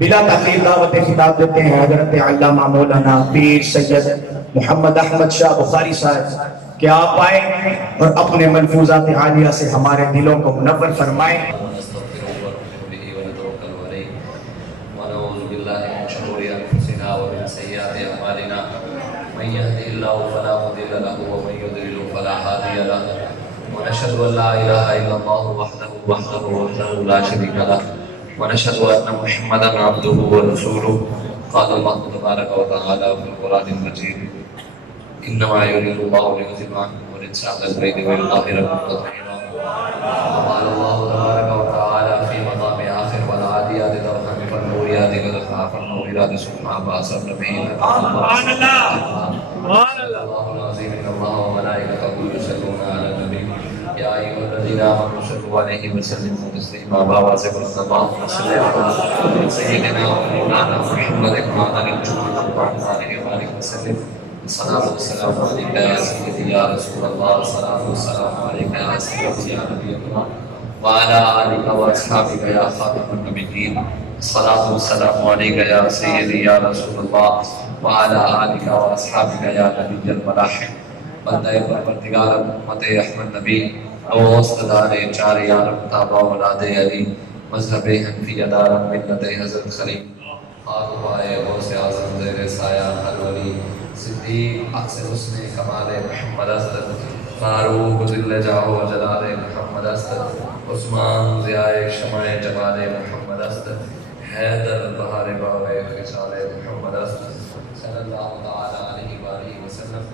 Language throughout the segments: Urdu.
بلا تاخیر دعوت خطاب دیتے ہیں حضرت علامہ مولانا پیر سید محمد احمد شاہ بخاری صاحب کہ آپ آئیں اور اپنے ملفوظات عالیہ سے ہمارے دلوں کو منور فرمائیں. ونعوذ باللہ من شرور انفسنا ومن سیئات اعمالنا من يهده الله فلا مضل له ومن يضلل فلا هادي له ونشهد ان لا اله الا الله وحده لا شريك له ونشهد ان محمدا عبده ورسوله قال الله تبارك وتعالى في القرآن المجيد انما يريد الله ليذهب عنكم الرجس اهل البيت ويطهركم تطهيرا قال الله تبارك وتعالى في مقام آخر والعاديات ضبحا فالموريات قدحا فالمغيرات صبحا فأثرن به سبحان الله العظيم ان الله وملائكته يصلون على النبي يا ايها الذين امنوا صلوا عليه وسلموا تسليما اللهم صل على سيدنا ومولانا محمد وعلى اله وسلم الصلاة والسلام عليك يا سيدي يا رسول الله الصلاة والسلام عليك يا سيدي يا نبي الله وعلى آلك وأصحابك يا خاتم النبيين الصلاة والسلام عليك يا سيدي يا رسول الله وعلى آلك وأصحابك يا نبي الملاحم بندہ پروردگار امت احمد نبی اوستدار چار یارم تابع اولاد علی مذہب حنفی ادارم ملت حضرت خلیل خاتمائے غوث اعظم زیر سایہ ہر ولی صدیق اقص حسن کمال محمد اسد فاروق ذل جاہ و جلال محمد اسد عثمان ضیاء شمع جمال محمد اسد حیدر بہار باوے خصال محمد اسد صلی اللہ تعالی علیہ وآلہ وسلم.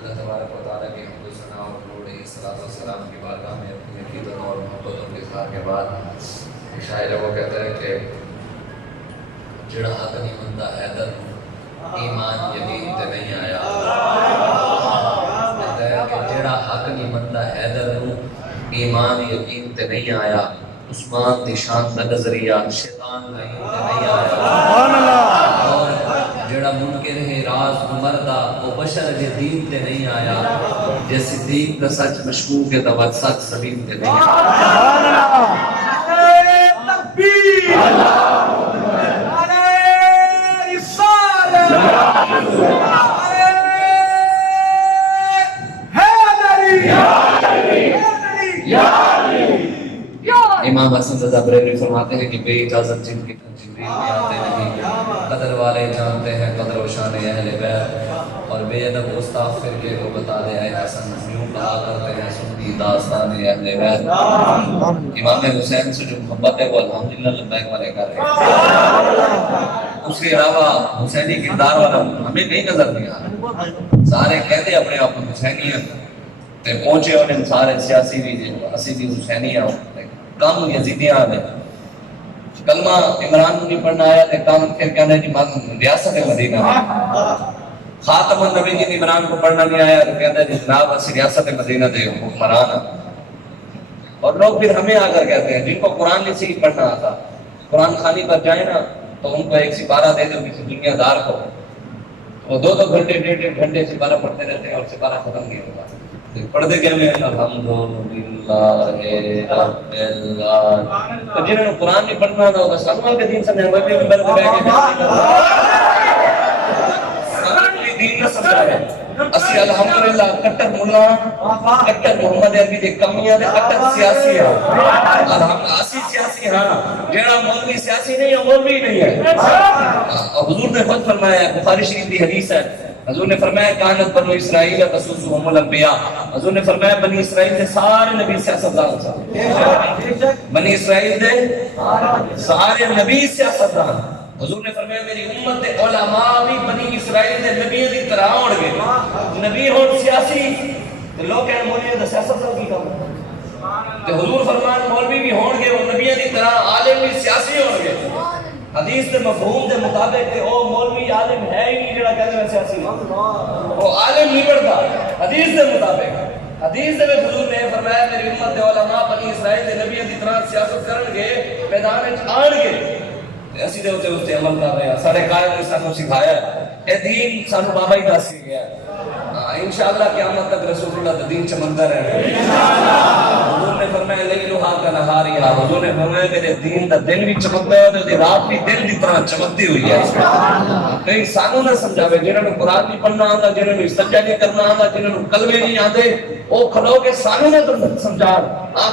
اللہ تبارک و تعالیٰ کی حمد و ثنا اور درود صلاۃ و سلام کی بارگاہ میں اپنی عقیدت اور محبت اور اظہار کے بعد شاعر وہ کہتا ہے کہ جڑا حق نہیں مندا حیدر ایمان یقین تے نہیں آیا. کہتا ہے کہ جڑا حق نہیں مندا حیدر نو ایمان یقین تے نہیں آیا. عثمان دی شان دا نظریہ شیطان نہیں تے نہیں آیا. سبحان اللہ. اور جڑا منکر ہے راز عمر دا وہ بشر دے دین تے نہیں آیا. جے صدیق دا سچ مشکوک ہے تو سچ زمین تے نہیں آیا. سبحان اللہ. تکبیر. امام حسن رضا بریلوی فرماتے ہیں کہ بے اجازت جن کی جبریل میں آتے نہیں. قدر والے جانتے ہیں قدر و شان اہل بیت اور بے ادب گستاخ فرقے کو بتا دے اے حسن یوں کہا کرتے ہیں سنتی داستان اہل بیت. امام حسین سے جو محبت ہے وہ الحمدللہ لبیک والے کر رہے ہیں. اس کے علاوہ حسینی کردار والا ہمیں نہیں نظر نہیں آ رہا. سارے کہتے اپنے آپ کو حسینی ہیں تے پہنچے انہیں سارے سیاسی بھی اسی بھی حسینی ہیں کام یزیدیاں آنے. کلمہ عمران کو نہیں پڑھنا آیا تے کام پھر کہنے جی ریاست مدینہ خاتم النبی جی عمران کو پڑھنا نہیں آیا تو کہتا ہے جی جناب اسی ریاست مدینہ دے حکمران. اور لوگ پھر ہمیں آ کر کہتے ہیں جن کو قرآن نہیں صحیح پڑھنا آتا قرآن خانی پر جائیں نا تو ان کو ایک سپارہ دے دو کسی دنیا دار کو وہ 2 گھنٹے 1.5 گھنٹے سپارہ پڑھتے رہتے ہیں اور سپارہ ختم نہیں ہوگا. پڑھتے کیا میں الحمدللہ رب العالمین. تو جنہوں نے قرآن نہیں پڑھنا تھا وہ سلمان کے دین سمجھے وہ بھی ممبر پہ بیٹھ کے سلمان کے دین نہ سمجھا ہے. اسی الحمدللہ کٹر ملا کٹر محمد عربی دے کمیاں دے کٹر سیاسی ہے. الحمدللہ اسی سیاسی ہاں جڑا مولوی سیاسی نہیں ہے مولوی نہیں ہے. حضور نے خود فرمایا ہے بخاری شریف کی حدیث ہے. حضور نے فرمایا کانت بنو اسرائیل تسوسهم الانبیاء. حضور نے فرمایا بنی اسرائیل دے سارے نبی سیاستدان تھے. بنی اسرائیل دے سارے نبی سیاستدان. حضور نے فرمایا میری امت دے علماء بھی بنی اسرائیل دے نبی دی طرح ہون گے. نبی ہون سیاسی تے لوگ کہن مولوی دا سیاستدان کی کام تے حضور فرمان مولوی بھی ہون گے وہ نبی دی طرح عالم بھی سیاسی ہون گے. حدیث کے مفہوم کے مطابق کہ او مولوی عالم ہے ہی نہیں جڑا کہتے ہیں سیاسی وہ عالم نہیں پڑھتا. حدیث کے مطابق حدیث میں حضور نے فرمایا میری امت دے علماء بنی اسرائیل دے نبی دی طرح سیاست کرن گے میدان وچ آن گے تے اسی دے اوتے عمل کر رہے ہیں. سارے قائد نے سانو سکھایا اے دین سانو بابا ہی دس گیا. انشاءاللہ قیامت تک رسول اللہ کا دین چمکتا رہے حضور نے فرمایا لیلھا کنہارھا، حضور نے فرمایا میرے دین کا دن بھی چمکتا ہے تے رات بھی دن دی طرح چمکتی ہوئی ہے. کئی سانوں نہ سمجھاوے جنہاں نوں قرآن نہیں پڑھنا آندا، جنہاں نوں سجدہ نہیں کرنا آندا، جنہاں نوں کلمے نہیں آندے، او کھلو کے سانوں نے تو سمجھا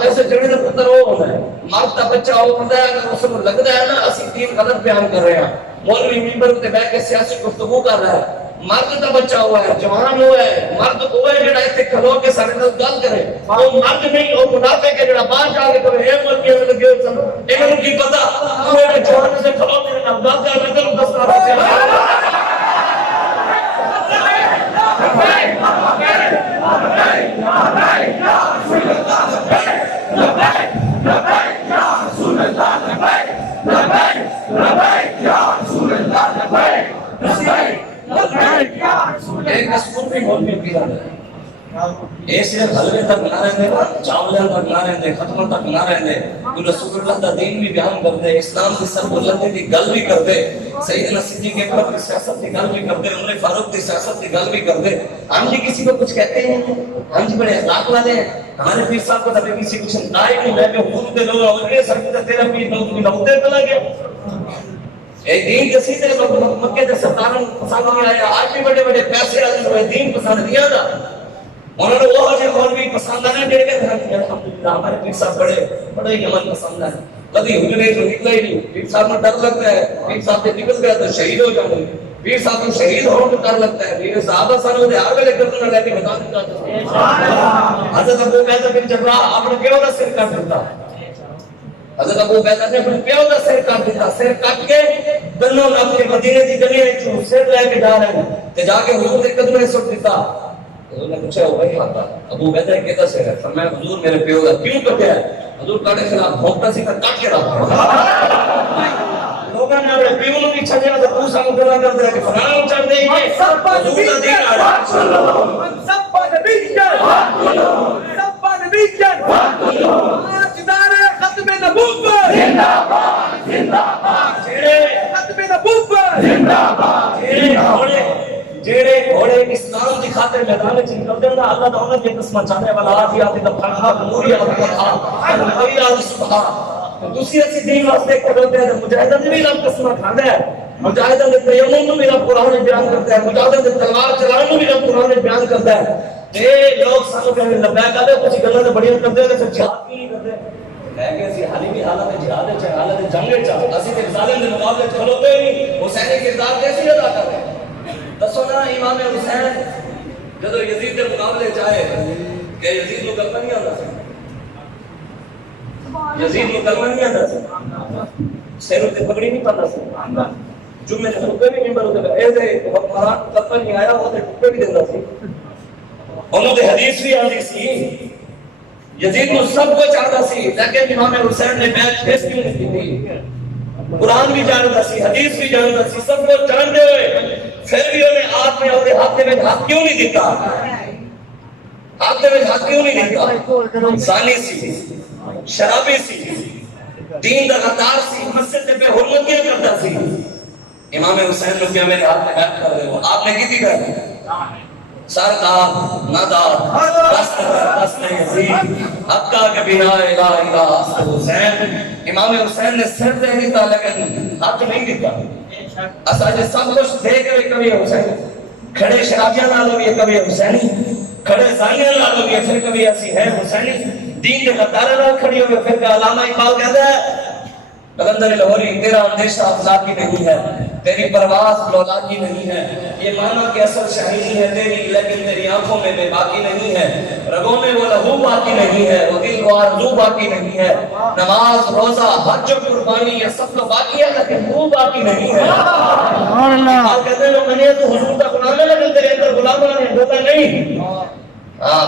ویسے جڑے دا پتر وہ ہونا ہے، مرد دا بچہ وہ ہوتا ہے. اگر اس کو لگتا ہے نا اسی دین غلط بیان کر رہے ہیں، مولوی ممبر تے بیٹھ کے سیاسی گفتگو کر رہا ہے، مرد دا بچہ ہوا ہے، جوان ہوا ہے، مرد ہوا ہے جڑا ایتھے کھلو کے سارے نال گل کرے. وہ مرد نہیں، وہ منافق ہے جڑا باہر جا کے کہے اے مولوی لگے ہوئے سن، انہاں نوں کی پتہ وہ جوان سے کھلو کے نال گل کر رہے تے دس کر رہے. ایک اسکول بھی بہت بھی پیدا ہے ایسے حلوے تک نہ رہنے، چاولے تک نہ رہنے، ختموں تک نہ رہنے، تو رسول اللہ کا دین بھی بیان کر دے، اسلام کی سربلندی کی گل بھی کر دے، سیدنا صدیق اکبر کی سیاست کی گل بھی کر دے، عمر فاروق کی سیاست کی گل بھی کر دے. ہم جی کسی کو کچھ کہتے ہیں، ہم جی بڑے اخلاق والے ہیں، ہمارے پیر صاحب کو کبھی کسی کچھ آئے نہیں، میں کہ حضور دے لوگ اور یہ سب تیرا پیر لوگ بھی لوگ دے چلا گیا. ایک دین کسی سے مکے کے سرکاروں پسند نہیں آیا. آج بھی بڑے بڑے پیسے والے دین پسند نہیں آتا، انہوں نے وہ جو مولوی پسند آنے دے کے الحمدللہ ہمارے پیر صاحب بڑے ہی عمل پسند ہیں. کبھی حجرے جو نکلے ہی نہیں، پیر صاحب میں ڈر لگتا ہے، پیر صاحب سے نکل گیا تو شہید ہو جاؤں گے، پیر صاحب کو شہید ہونے کو ڈر لگتا ہے. پیر صحابہ سانوں دے ہر ویلے گردن لے کے بتا دیتا تھا. حضرت ابو عبیدہ بن جراح اپنے پیو دا سر کٹ دیتا، حضرت ابو عبیدہ نے اپنے پیو دا سر کٹ دیتا، سر کٹ کے دنوں نام کے مدینے دی گلیاں وچوں سر لے کے جا رہے ہیں تے جا کے حضور دے قدمیں سٹ دیتا. حضور نے پوچھا بھائی ہاتھا ابو عبیدہ کہتا سے ہے؟ فرمایا حضور میرے پیو دا کیوں کٹیا ہے؟ حضور کاٹے خلاف بھونکتا سی کٹ کے رکھ لوگاں نے اپنے پیو نوں پیچھے جانا تو پوچھا مقررہ کر دیا کہ فلاں چڑھ دے گی حضور دا دین آ رہا سب نبی جان تاجدار ختم نبوت زندہ باد، زندہ باد، ختم نبوت زندہ باد. جیڑے گھوڑے اسلام دی خاطر میدان وچ نکلدے ہیں اللہ تعالی نے قسم چاہے والا آتیات دا پھڑا نوریات دا تھا الہیات سبحان. دوسری اسی دین واسطے کھڑے ہیں، مجاہدوں نے بھی رب قسم کھاندا ہے، مجاہدوں نے تیمم نوں بھی رب قرآن میں بیان کرتا ہے، مجاہدوں نے تلوار چلانے نوں بھی رب قرآن میں بیان کرتا ہے. تے لوگ سانوں کہندے لبیک آدے کچھ گلاں تے بڑیاں کردے تے پھر جہاد کی نہیں کردے. ہے کہ اسی حالی بھی حالت جہاد وچ حالت جنگ وچ اسی تے ظالم دے مقابلے وچ کھلوتے نہیں. حسین کردار کیسے ادا کر رہے ہیں؟ دسو نا امام حسین جدو یزید کے مقابلے چاہے کہ یزید کو کلمہ نہیں آتا، یزید کو کلمہ نہیں آتا، سینوں تے پگڑی نہیں پاتا سی، جمعے کے خطبے بھی ممبر ہوتے ایسے حکمران کلمہ نہیں آیا وہ تے خطبے بھی دیتا سی، انہوں نے حدیث بھی آتی سی. یزید کو سب کچھ آتا سی لیکن امام حسین نے بیعت فیس کیوں نہیں کی تھی؟ قرآن بھی جانتا سی، حدیث بھی جانتا سی، سب کو جانتے ہوئے پھر بھی انہیں آپ نے اپنے ہاتھ میں ہاتھ کیوں نہیں دیتا؟ ہاتھ میں ہاتھ کیوں نہیں دیتا؟ زانی سی، شرابی سی، دین دا غدار سی، مسجد پہ حرمتیاں کرتا سی. امام حسین نے کیا میرے ہاتھ میں بیعت کر رہے ہو؟ آپ نے کی تھی کر سردار ندار دست یزید حقا کے بنا الہ الہ حسین. امام حسین نے سر دے دیتا لیکن ہاتھ نہیں دیتا. اسا جو سب کچھ دے کے کبھی حسین کھڑے شرابیاں نہ لوگ یہ کبھی حسینی، کھڑے زانیاں نہ لوگ یہ پھر کبھی ایسی ہے حسینی، دین کے غدارہ نہ کھڑی ہوئے پھر کہ علامہ اقبال کہتا ہے قلندر لاہوری تیرا اندیشہ افلاکی نہیں ہے، تیری پرواز لولاکی نہیں ہے، یہ مانا کہ اصل شہیدی ہے تیری لیکن تیری آنکھوں میں بے باکی نہیں ہے، رگوں میں وہ لہو باقی نہیں ہے، وہ دل و آرزو باقی نہیں ہے، نماز روزہ حج و قربانی یہ سب تو باقی ہے لیکن وہ باقی نہیں ہے. آپ کہتے ہیں میں نے تو حضور کا غلام ہے لیکن تیرے اندر غلام نے ہوتا نہیں.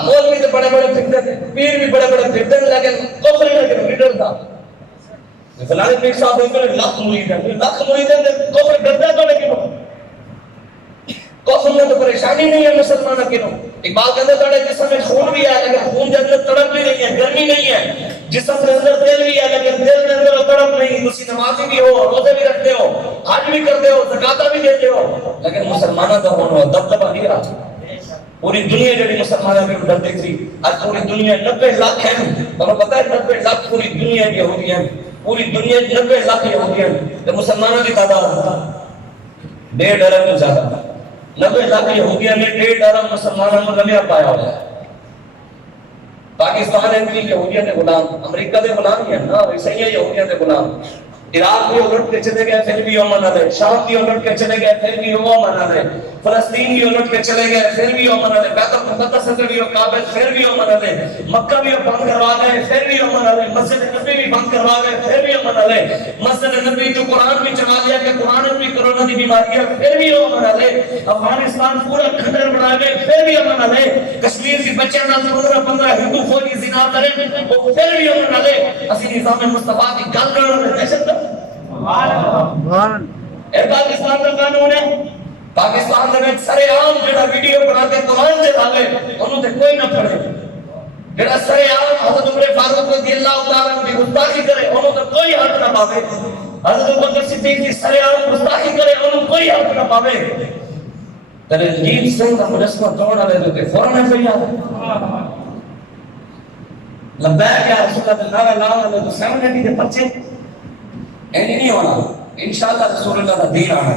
مولوی تو بڑے بڑے پھرتے پیر بھی بڑے بڑے پھرتے لیکن کفر نہیں لیکن لیڈر تھا. فلانے پیر صاحب ہوتے ہیں لاکھ مرید ہیں، لاکھ مرید ہیں کفر ڈرتا ہے تو لیکن کفر میں تو پریشانی نہیں ہے مسلمانوں کی. اقبال کہتے ہیں تھوڑے جسم میں خون بھی ہے لیکن خون کے اندر تڑپ بھی نہیں ہے، گرمی نہیں ہے، جسم کے اندر دل بھی ہے لیکن دل کے اندر تڑپ نہیں. تسی نمازی بھی ہو، روزے بھی رکھتے ہو، حج بھی کرتے ہو، زکاتہ بھی دیتے ہو لیکن مسلمانوں کا ہونا دبدبہ نہیں رہا. پوری دنیا جڑی مسلمانوں میں ڈرتی تھی آج پوری دنیا 90 لاکھ ہے تمہیں پتہ ہے 90 لاکھ پوری دنیا یہودی ہیں پوری دنیا 90 لاکھ یہودی ہیں تو مسلمانوں کی تعداد 1.5 ارب تو زیادہ 90 لاکھ یہودیوں نے 1.5 ارب مسلمانوں کو رلیا پایا ہوا ہے پاکستان ہے کہ یہودیوں کے غلام امریکہ کے غلام ہی ہیں نا ویسے ہی یہودیوں کے غلام عراق بھی الٹ کے چلے گئے پھر بھی وہ منا رہے شام بھی الٹ کے چلے گئے پھر بھی وہ منا رہے فلسطین بھی الٹ کے چلے گئے پھر بھی وہ منا رہے بیت المقدس سے بھی وہ کعبہ پھر بھی وہ منا رہے مکہ بھی وہ بند کروا گئے پھر بھی وہ منا رہے مسجد نبی بھی بند کروا گئے پھر بھی وہ منا رہے مسجد نبی جو قرآن بھی چلا دیا کہ قرآن بھی کرونا کی بیماری ہے پھر بھی وہ منا رہے افغانستان پورا کھنڈر بنا گئے پھر بھی وہ منا رہے کشمیر کی بچے نہ 15 ہندو فوجی زنا کریں وہ پھر بھی وہ منا رہے اسی نظام مصطفیٰ کی گل کرنے میں دہشت گرد پاکستان کا قانون ہے پاکستان میں سرے عام جڑا ویڈیو بنا کے قرآن چلاوے انہوں تے کوئی نہ پڑھے جڑا سرے عام حضرت عمر فاروق رضی اللہ تعالیٰ عنہ کی گستاخی کرے انہوں تے کوئی حق نہ پاوے حضرت ابوبکر صدیق کی سرے عام گستاخی کرے انہوں کوئی حق نہ پاوے تیرے رنجیت سنگھ کا مجسمہ توڑ والے تے فوراً ہے پہ یاد لبیک یا رسول اللہ نعرہ لا والے تو 780 کے پرچے اینی نہیں ہونا انشاءاللہ رسول اللہ کا دین آنا ہے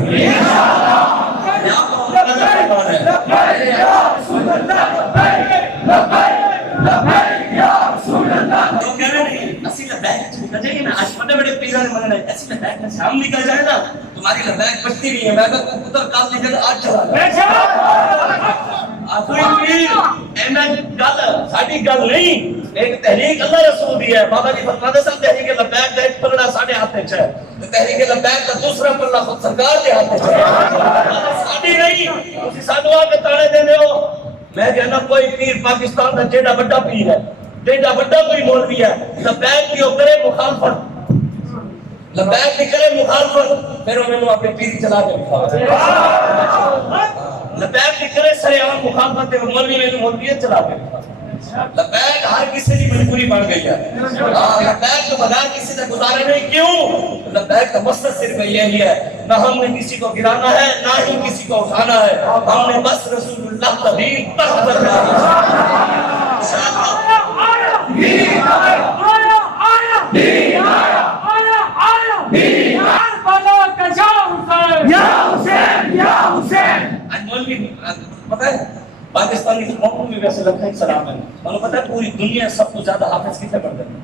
تمہاری لبیک بچتی نہیں ہے میں تو پتر کام نکل آج چلا ساڑھی گل نہیں ایک تحریک اللہ رسول دی ہے بابا جی فرماتے ہیں تحریک لبیک کا ایک پلڑا ساڑھے ہاتھ ہے تحریک لبیک کا دوسرا پلڑا خود سرکار کے ہاتھ ہے ساڑھی نہیں اسی سادھوا کے تاڑے دینے ہو میں کہنا کوئی پیر پاکستان کا جیڑا بڑا پیر ہے جیڑا بڑا کوئی مولوی ہے لبیک کی کرے مخالفت لبیک کی کرے مخالفت پھر انہوں نے اپنے پیر چلا کے لبیک کی کرے سریعان مخالفت مولوی میں مولویت چلا کے لبیک ہر کسی کی مجبوری بن گئی ہے لبیک تو بغیر کسی سے گزارے نہیں کیوں لبیک کا مقصد صرف یہی ہے نہ ہم نے کسی کو گرانا ہے نہ ہی کسی کو اٹھانا ہے ہم نے بس رسول اللہ کا دین تک کرنا ہے پتہ ہے پاکستانی قوم میں ویسے لگتا ہے سلام ہے انہوں پتہ ہے پوری دنیا سب کو زیادہ حافظ کسے پڑھتے ہیں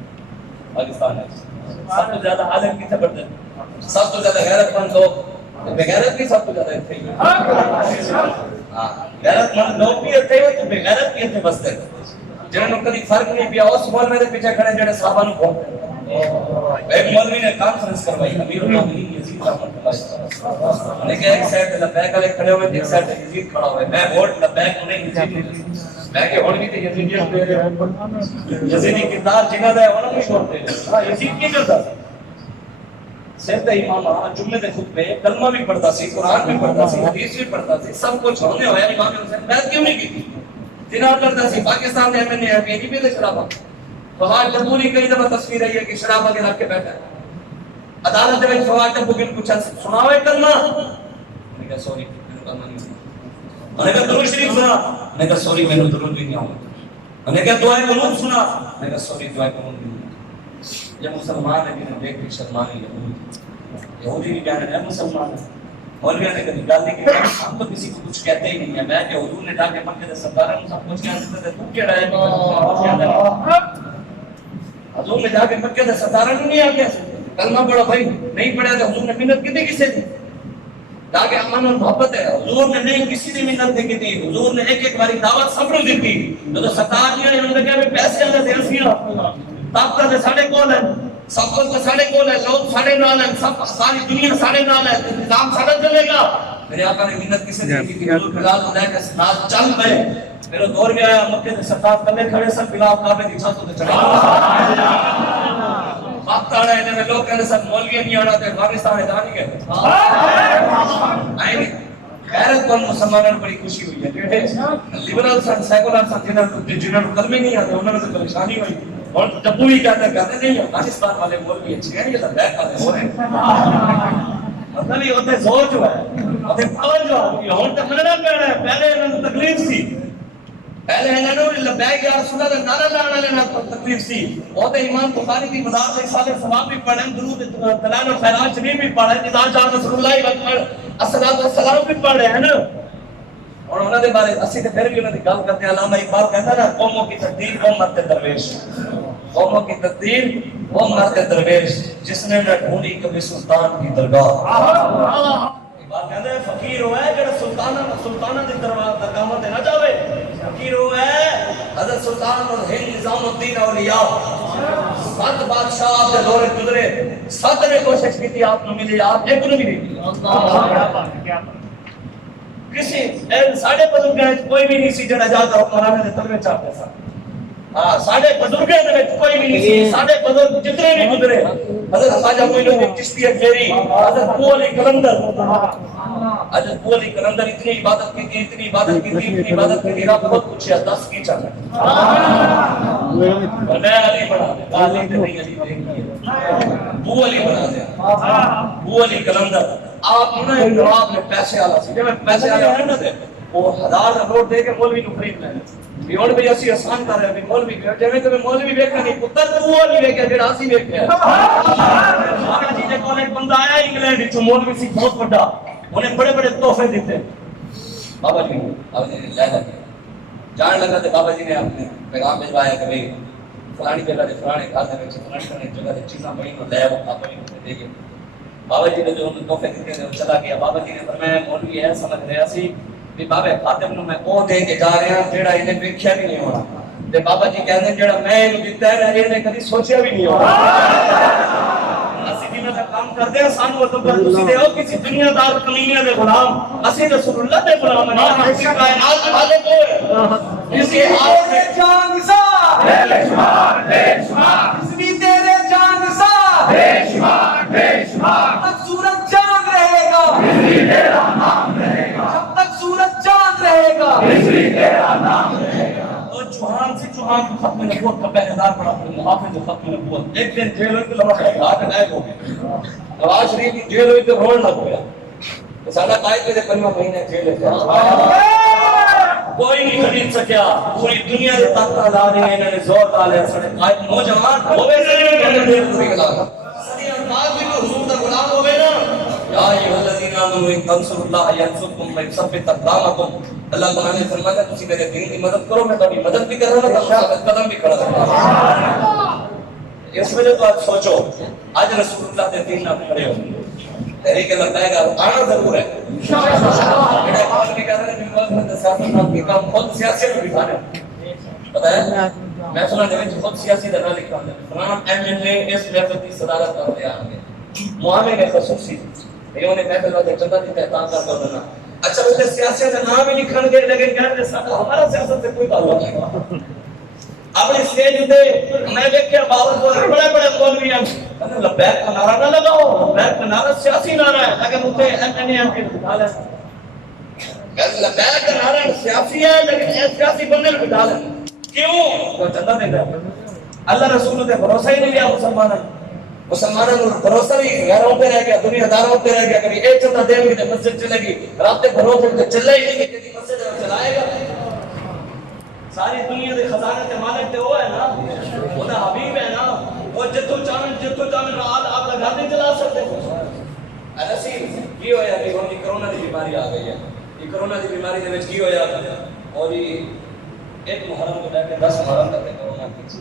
پاکستان ہے سب کو زیادہ عالم کسے پڑھتے ہیں سب کو زیادہ غیرت مند لوگ بغیرت بھی سب کو زیادہ اتنے ہی غیرت مند لوگ بھی اتنے ہوئے تو بغیرت بھی اتنے بستے جنہوں نے کبھی فرق نہیں پیا اس مول میں پیچھے کھڑے جڑے صحابہ نو بہت ایک مولوی نے کانفرنس کروائی امیر المومنین یزید رحمۃ اللہ نے کہا ایک سائیڈ لبیک والے کھڑے ہوئے ایک سائیڈ یزید کھڑا ہوا ہے میں ووٹ لبیک کو نہیں یزید میں کہ ووٹ بھی تے یزیدیت دے رہے ہیں یزیدی کردار جنہاں دا ہے انہاں کو چھوڑ دے یزید کی کرتا سیدہ امام جمعے دے خطبے کلمہ بھی پڑھتا سی قرآن بھی پڑھتا سی حدیث بھی پڑھتا سی سب کچھ ہونے ہویا امام حسین بیعت کیوں نہیں کی جناب کرتا سی پاکستان میں ایم این اے پی بھی تے شرابہ فواد ٹبو نے کئی دفعہ تصویر ہے کہ شرابہ کے رکھ کے بیٹھا ہے عدالت میں فواد ٹبو کے کچھ سناوے کلمہ میں کہا سوری میں کلمہ نہیں میں نے کہا درود شریف سنا میں نے کہا سوری میں نے درود بھی نہیں آؤں میں نے کہا دعائے قنوت سنا میں نے کہا سوری دعائے قنوت بھی نہیں جب مسلمان ہے کہ دیکھ بھی شرمانی یہودی بھی کہنے ہیں مسلمان ہے مولویوں نے کبھی گل نہیں کی ہم تو کسی کو کچھ کہتے ہی نہیں ہے میں کہ حضور نے جا کے مکے دے سردار ہم سب کچھ کہتے تھے تو کیا رہے حضور نے جا کے مکے دے سردار نہیں آ کیا کلمہ پڑھو بھائی نہیں پڑھا تو حضور نے منت کی تھی کسے تھی تاکہ امن اور محبت ہے حضور نے نہیں کسی نے منت نہیں کی تھی حضور نے ایک ایک باری دعوت سب کو دی تھی جو سردار نے انہوں نے کہا پیسے اللہ دے رسیاں طاقت دے ساڑھے کول ہے سب کچھ تو ساڑھے کول ہے لوگ ساڑھے نال ہیں سب ساری دنیا ساڑھے نال ہے نظام ساڑھے چلے گا میرے آقا نے منت کسے دی تھی حضور بلال کو دے کے ناز چل پے میرا دور بھی آیا مکے دے سردار کلے کھڑے سب بلال کعبے دی چھت تے چڑھا وقت آنا ہے میں لوگ کہنے سب مولوی نہیں آنا تے پاکستان ہے جانی گئے آئیں غیرت کو مسلمانوں نے بڑی خوشی ہوئی ہے لیبرل سن سیکولر سن جنہوں نے کلمے نہیں آتے انہوں نے تو پریشانی ہوئی اور ٹبو بھی کہتے نہیں پاکستان والے مولوی اچھے ہیں یہ لبیک والے ہو رہے ہیں مطلب یہ ہوتے زور جو ہے ہوتے پاور جو ہے ہون تو مننا پیڑا ہے پہلے انہوں نے تکلیف سی پہلے ہے نا لبیک یا رسول اللہ نعرہ لانے والے نال تکلیف سی او تے امام بخاری دی مدار دے سال ثواب بھی پڑھن درود دلال و خیرات شریف بھی پڑھن اذا جاء رسول اللہ الصلوۃ والسلام بھی پڑھ رہے ہیں نا. اور انہاں دے بارے اسی تے پھر بھی انہاں دی گل کرتے ہیں. علامہ اقبال کہتا ہے نا قوموں کی تقدیر قوم مرتے درویش, قوموں کی تقدیر قوم مرتے درویش, جس نے نہ ڈھونڈی کبھی سلطان کی درگاہ. بات کہتے ہیں فقیر ہوا ہے جڑا سلطانہ دی درگاہاں تے نہ جاوے. فقیر ہوا ہے حضرت سلطان الہند نظام الدین اولیاء, 7 بادشاہ دے دور گزرے, 7 نے کوشش کی تھی آپ نو ملے, آپ ایک نو ملی. کسی ساڈے بزرگاں وچ کوئی بھی نہیں سی جڑا جا کر حکمرانے دے تلوے چاہتے سن. ہاں ساڈے بزرگاں دے وچ کوئی بھی نہیں سی. ساڈے بزرگ جتنے بھی گزرے, حضرت خواجہ معین الدین چشتی اجمیری, حضرت ابو علی کلندر, حضرت ابو علی کلندر اتنی عبادت کی تھی, اتنی عبادت کی تھی, اتنی عبادت کی تھی. رب خود پوچھا 10 کی چاہتا میں علی بنا دے, علی تے نہیں علی دیکھ ابو علی بنا دے. ابو علی کلندر آپ انہیں جواب میں پیسے والا سی, جب پیسے والا ہے نا تے وہ 1000 نوٹ دے کے مولوی نو خرید لے. بیون بھی اسی آسان کر رہے ہیں مولوی جویں تے مولوی ویکھا نہیں پتر تے وہ علی ویکھیا جڑا اسی ویکھیا. سارا جی دے کول ایک بندہ آیا انگلینڈ وچ, مولوی سی بہت بڑا, انہیں بڑے بڑے تحفے دیتے. بابا جی نے لے لے جان لگا تے بابا جی نے اپنے پیغام بھجوایا کہ بھئی فلانی جگہ تے فلانے کھاتے وچ فلانی جگہ تے چیزاں پئی نو لے وہ آپ نے دے کے. بابا جی نے جو تحفے دیتے ہیں چلا گیا. بابا جی نے فرمایا مولوی ہے سمجھ رہا سی کہ بابا خاتم نو میں او دے کے جا رہا ہوں جیڑا انہیں ویکھیا بھی نہیں ہونا. تے بابا جی کہندے جیڑا میں اینو دتا ہے انہیں کبھی سوچیا بھی نہیں ہونا. اسی دنیا دا کام کردے ہیں, سانو تو تسی دے ہو کسی دنیا دار کمینیاں دے غلام, اسی رسول اللہ دے غلام ہیں. اسی کائنات دے مالک ہوئے اسی آپ تیرے جان نثار بے شمار بے شمار, اس بھی تیرے جان نثار بے شمار بے شمار. جب تک سورج چاند رہے گا اس بھی تیرا نام رہے گا, جب تک سورج چاند رہے گا اس بھی تیرا نام رہے گا. اور چوہان سے چوہان کو ختم نبوت کا پہرے دار پڑا, محافظ ختم نبوت. ایک دن جیل ہوئی تو لمحہ ہاتھ غائب ہو گیا. نواز شریف کی جیل ہوئی تو روڑ لگ گیا. تو سادہ قائد میں 15 مہینے جیل ہے, کوئی نہیں خرید سکیا. پوری دنیا سے طاقت لا رہی ہے, انہوں نے زور ڈالے. سارے قائد نوجوان ہوئے سے نہیں دیر ہوئی گلا صدی بعد بھی تو حضور کا غلام ہوئے نا. یا ایھا الذین آمنوا ان تنصروا اللہ ینصرکم ویثبت اقدامکم. اللہ تعالیٰ نے فرمایا تسی میرے دین کی مدد کرو, میں تمہاری مدد بھی کر رہا ہوں, ثابت قدم بھی کھڑا رہا. اس وجہ تو آج سوچو آج رسول اللہ کے دین نہ کھڑے ہو. تحریک لگائے گا آنا ضرور ہے. میرا اقبال بھی کہہ رہے ہیں کہ ملک میں سیاست نام کی کام خود سیاسی میں بٹھانے پتہ ہے. میں سنا نہیں خود سیاسی دھرنا لکھتا ہوں, فلاں ایم ایل اے اس محفل کی صدارت کرتے آئیں گے. معاملے خصوصی انہوں نے محفل میں چندہ دیتا ہے تاں کر دینا. اچھا وہ سیاسی کا نام ہی لکھن گے, لیکن کہتے ہیں ہمارا سیاست سے کوئی تعلق نہیں. اپنے اسٹیج پہ میں دیکھا بابر بڑے بڑے مولوی ہیں, لبیک کا نعرہ نہ لگاؤ. لبیک کا نعرہ سیاسی نعرہ ہے, لیکن اسے ایم این اے کے بٹھا لیں. لبیک کا نعرہ سیاسی ہے, لیکن سیاسی بندے کو بٹھا لیں. کیوں؟ وہ چندہ دے گا. اللہ رسول نے بھروسہ ہی نہیں لیا مسلمانوں. مسلمانوں کو بھروسہ بھی گھروں پہ رہ گیا, دنیا داروں پہ رہ گیا. کبھی ایک چندہ دیں گے تو مسجد چلے گی, رات کے بھروسے تو چلے ہی نہیں کہ مسجد چلائے گا. ساری دنیا دے خزانے تے مالک تے وہ ہے نا, وہ دا حبیب ہے نا. وہ جتو چاہن رات آپ کا گھر نہیں چلا سکتے. ایسی کی ہویا کہ ہن کرونا دی بیماری آ گئی ہے. یہ کرونا دی بیماری دے وچ کی ہویا اور ایک محرم کو لے کے 10 محرم تک کرونا کی.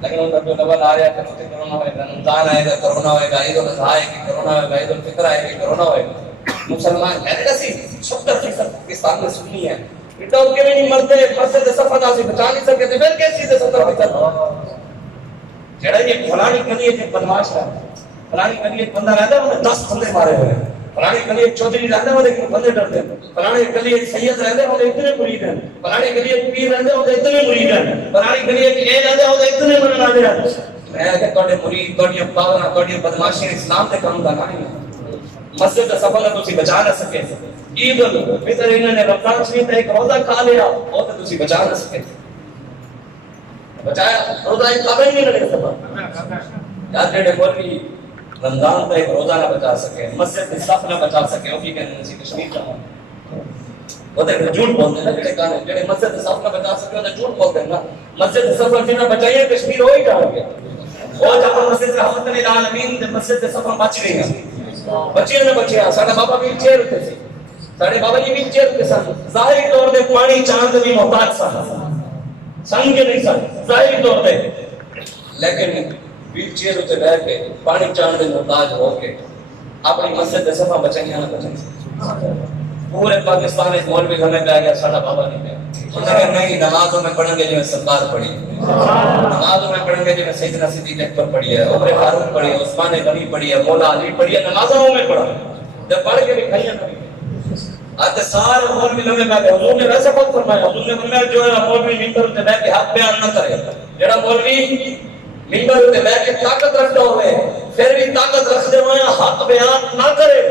لیکن ان کا جو لبل آ رہا ہے کہ کرونا ہوئے گا, رمضان آئے گا کرونا ہوئے گا, عید الاضحیٰ آئے گی کرونا ہوئے گا, عید الفطر آئے گی کرونا ہوئے گا. مسلمان کہتے ہیں سی 70% پاکستان میں سنی ہے, بیٹا ان کے بھی نہیں مرتے, مسجد صفحہ ناسی بچا نہیں سکتے تھے. پھر کیسی سے 70% جڑا یہ فلانی گلی ایک بدماش ہے, فلانی گلی ایک بندہ رہتا ہے انہیں 10 بندے مارے ہوئے ہیں. فلانی گلی ایک چودھری رہتا ہے لیکن بندے ڈرتے ہیں. فلانی گلی ایک سید رہتے ہیں انہیں اتنے مرید ہیں. فلانی گلی ایک پیر رہتے ہیں انہیں اتنے مرید ہیں. فلانی گلی ایک اے رہتے ہیں انہیں اتنے مرید ہیں. میں کہ تواڈے مرید تواڈی پاونا تواڈی بدماشی اسلام تے کام دا نہیں ہے. مسجد دا صفحہ نہ تسی بچا نہ سکے. عید الفطر انہوں نے رمضان شریف ایک روزہ کھا لیا, وہ تو تسی بچا نہ سکے. بچایا روزہ ایک کھا ہی نہیں لگے سفر. یار جڑے مولوی رمضان کا ایک روزہ نہ بچا سکے, مسجد کی صف نہ بچا سکے, وہ کی کہنے نسی کشمیر کا وہ تو جھوٹ بولتے ہیں نا جڑے گانے جڑے مسجد صاف نہ بچا سکے تو جھوٹ بولتے ہیں نا. مسجد صفا جنہ بچائیے کشمیر ہوئی جائے گے. وہ جب مسجد رحمت للعالمین تے مسجد صفا بچ گئی ہیں بچیاں نہ بچیا. ساڈا بابا ویل چیئر تے سی, ساڈے بابا جی ویل چیئر تے سن. ظاہری طور تے پانی چاند بھی محتاج سن, سن کے نہیں سن ظاہری طور تے, لیکن ویل چیئر تے بیٹھ کے پانی چاند دے محتاج ہو کے اپنی مسجد صفا بچائیاں نہ بچائیں. پورے پاکستان میں مولوی گھر میں پہ گیا, ساڈا بابا نہیں گیا. انہوں نے کہا نہیں, نمازوں میں پڑھیں گے جو سرکار پڑھی, نمازوں میں پڑھیں گے جو سیدنا صدیق اکبر پڑھی ہے, عمر فاروق پڑھی ہے, عثمان غنی پڑھی ہے, مولا علی پڑھی ہے, نمازوں میں پڑھا جب پڑھ کے بھی کھائیاں نہیں. آج سارے مولوی لمبے پہ گئے. حضور نے ویسے خود فرمایا, حضور نے فرمایا جو ہے مولوی ممبر تے بیٹھ کے حق بیان نہ کرے. جڑا مولوی ممبر تے بیٹھ کے طاقت رکھتا ہوئے پھر بھی طاقت رکھتے ہوئے حق بیان نہ کرے.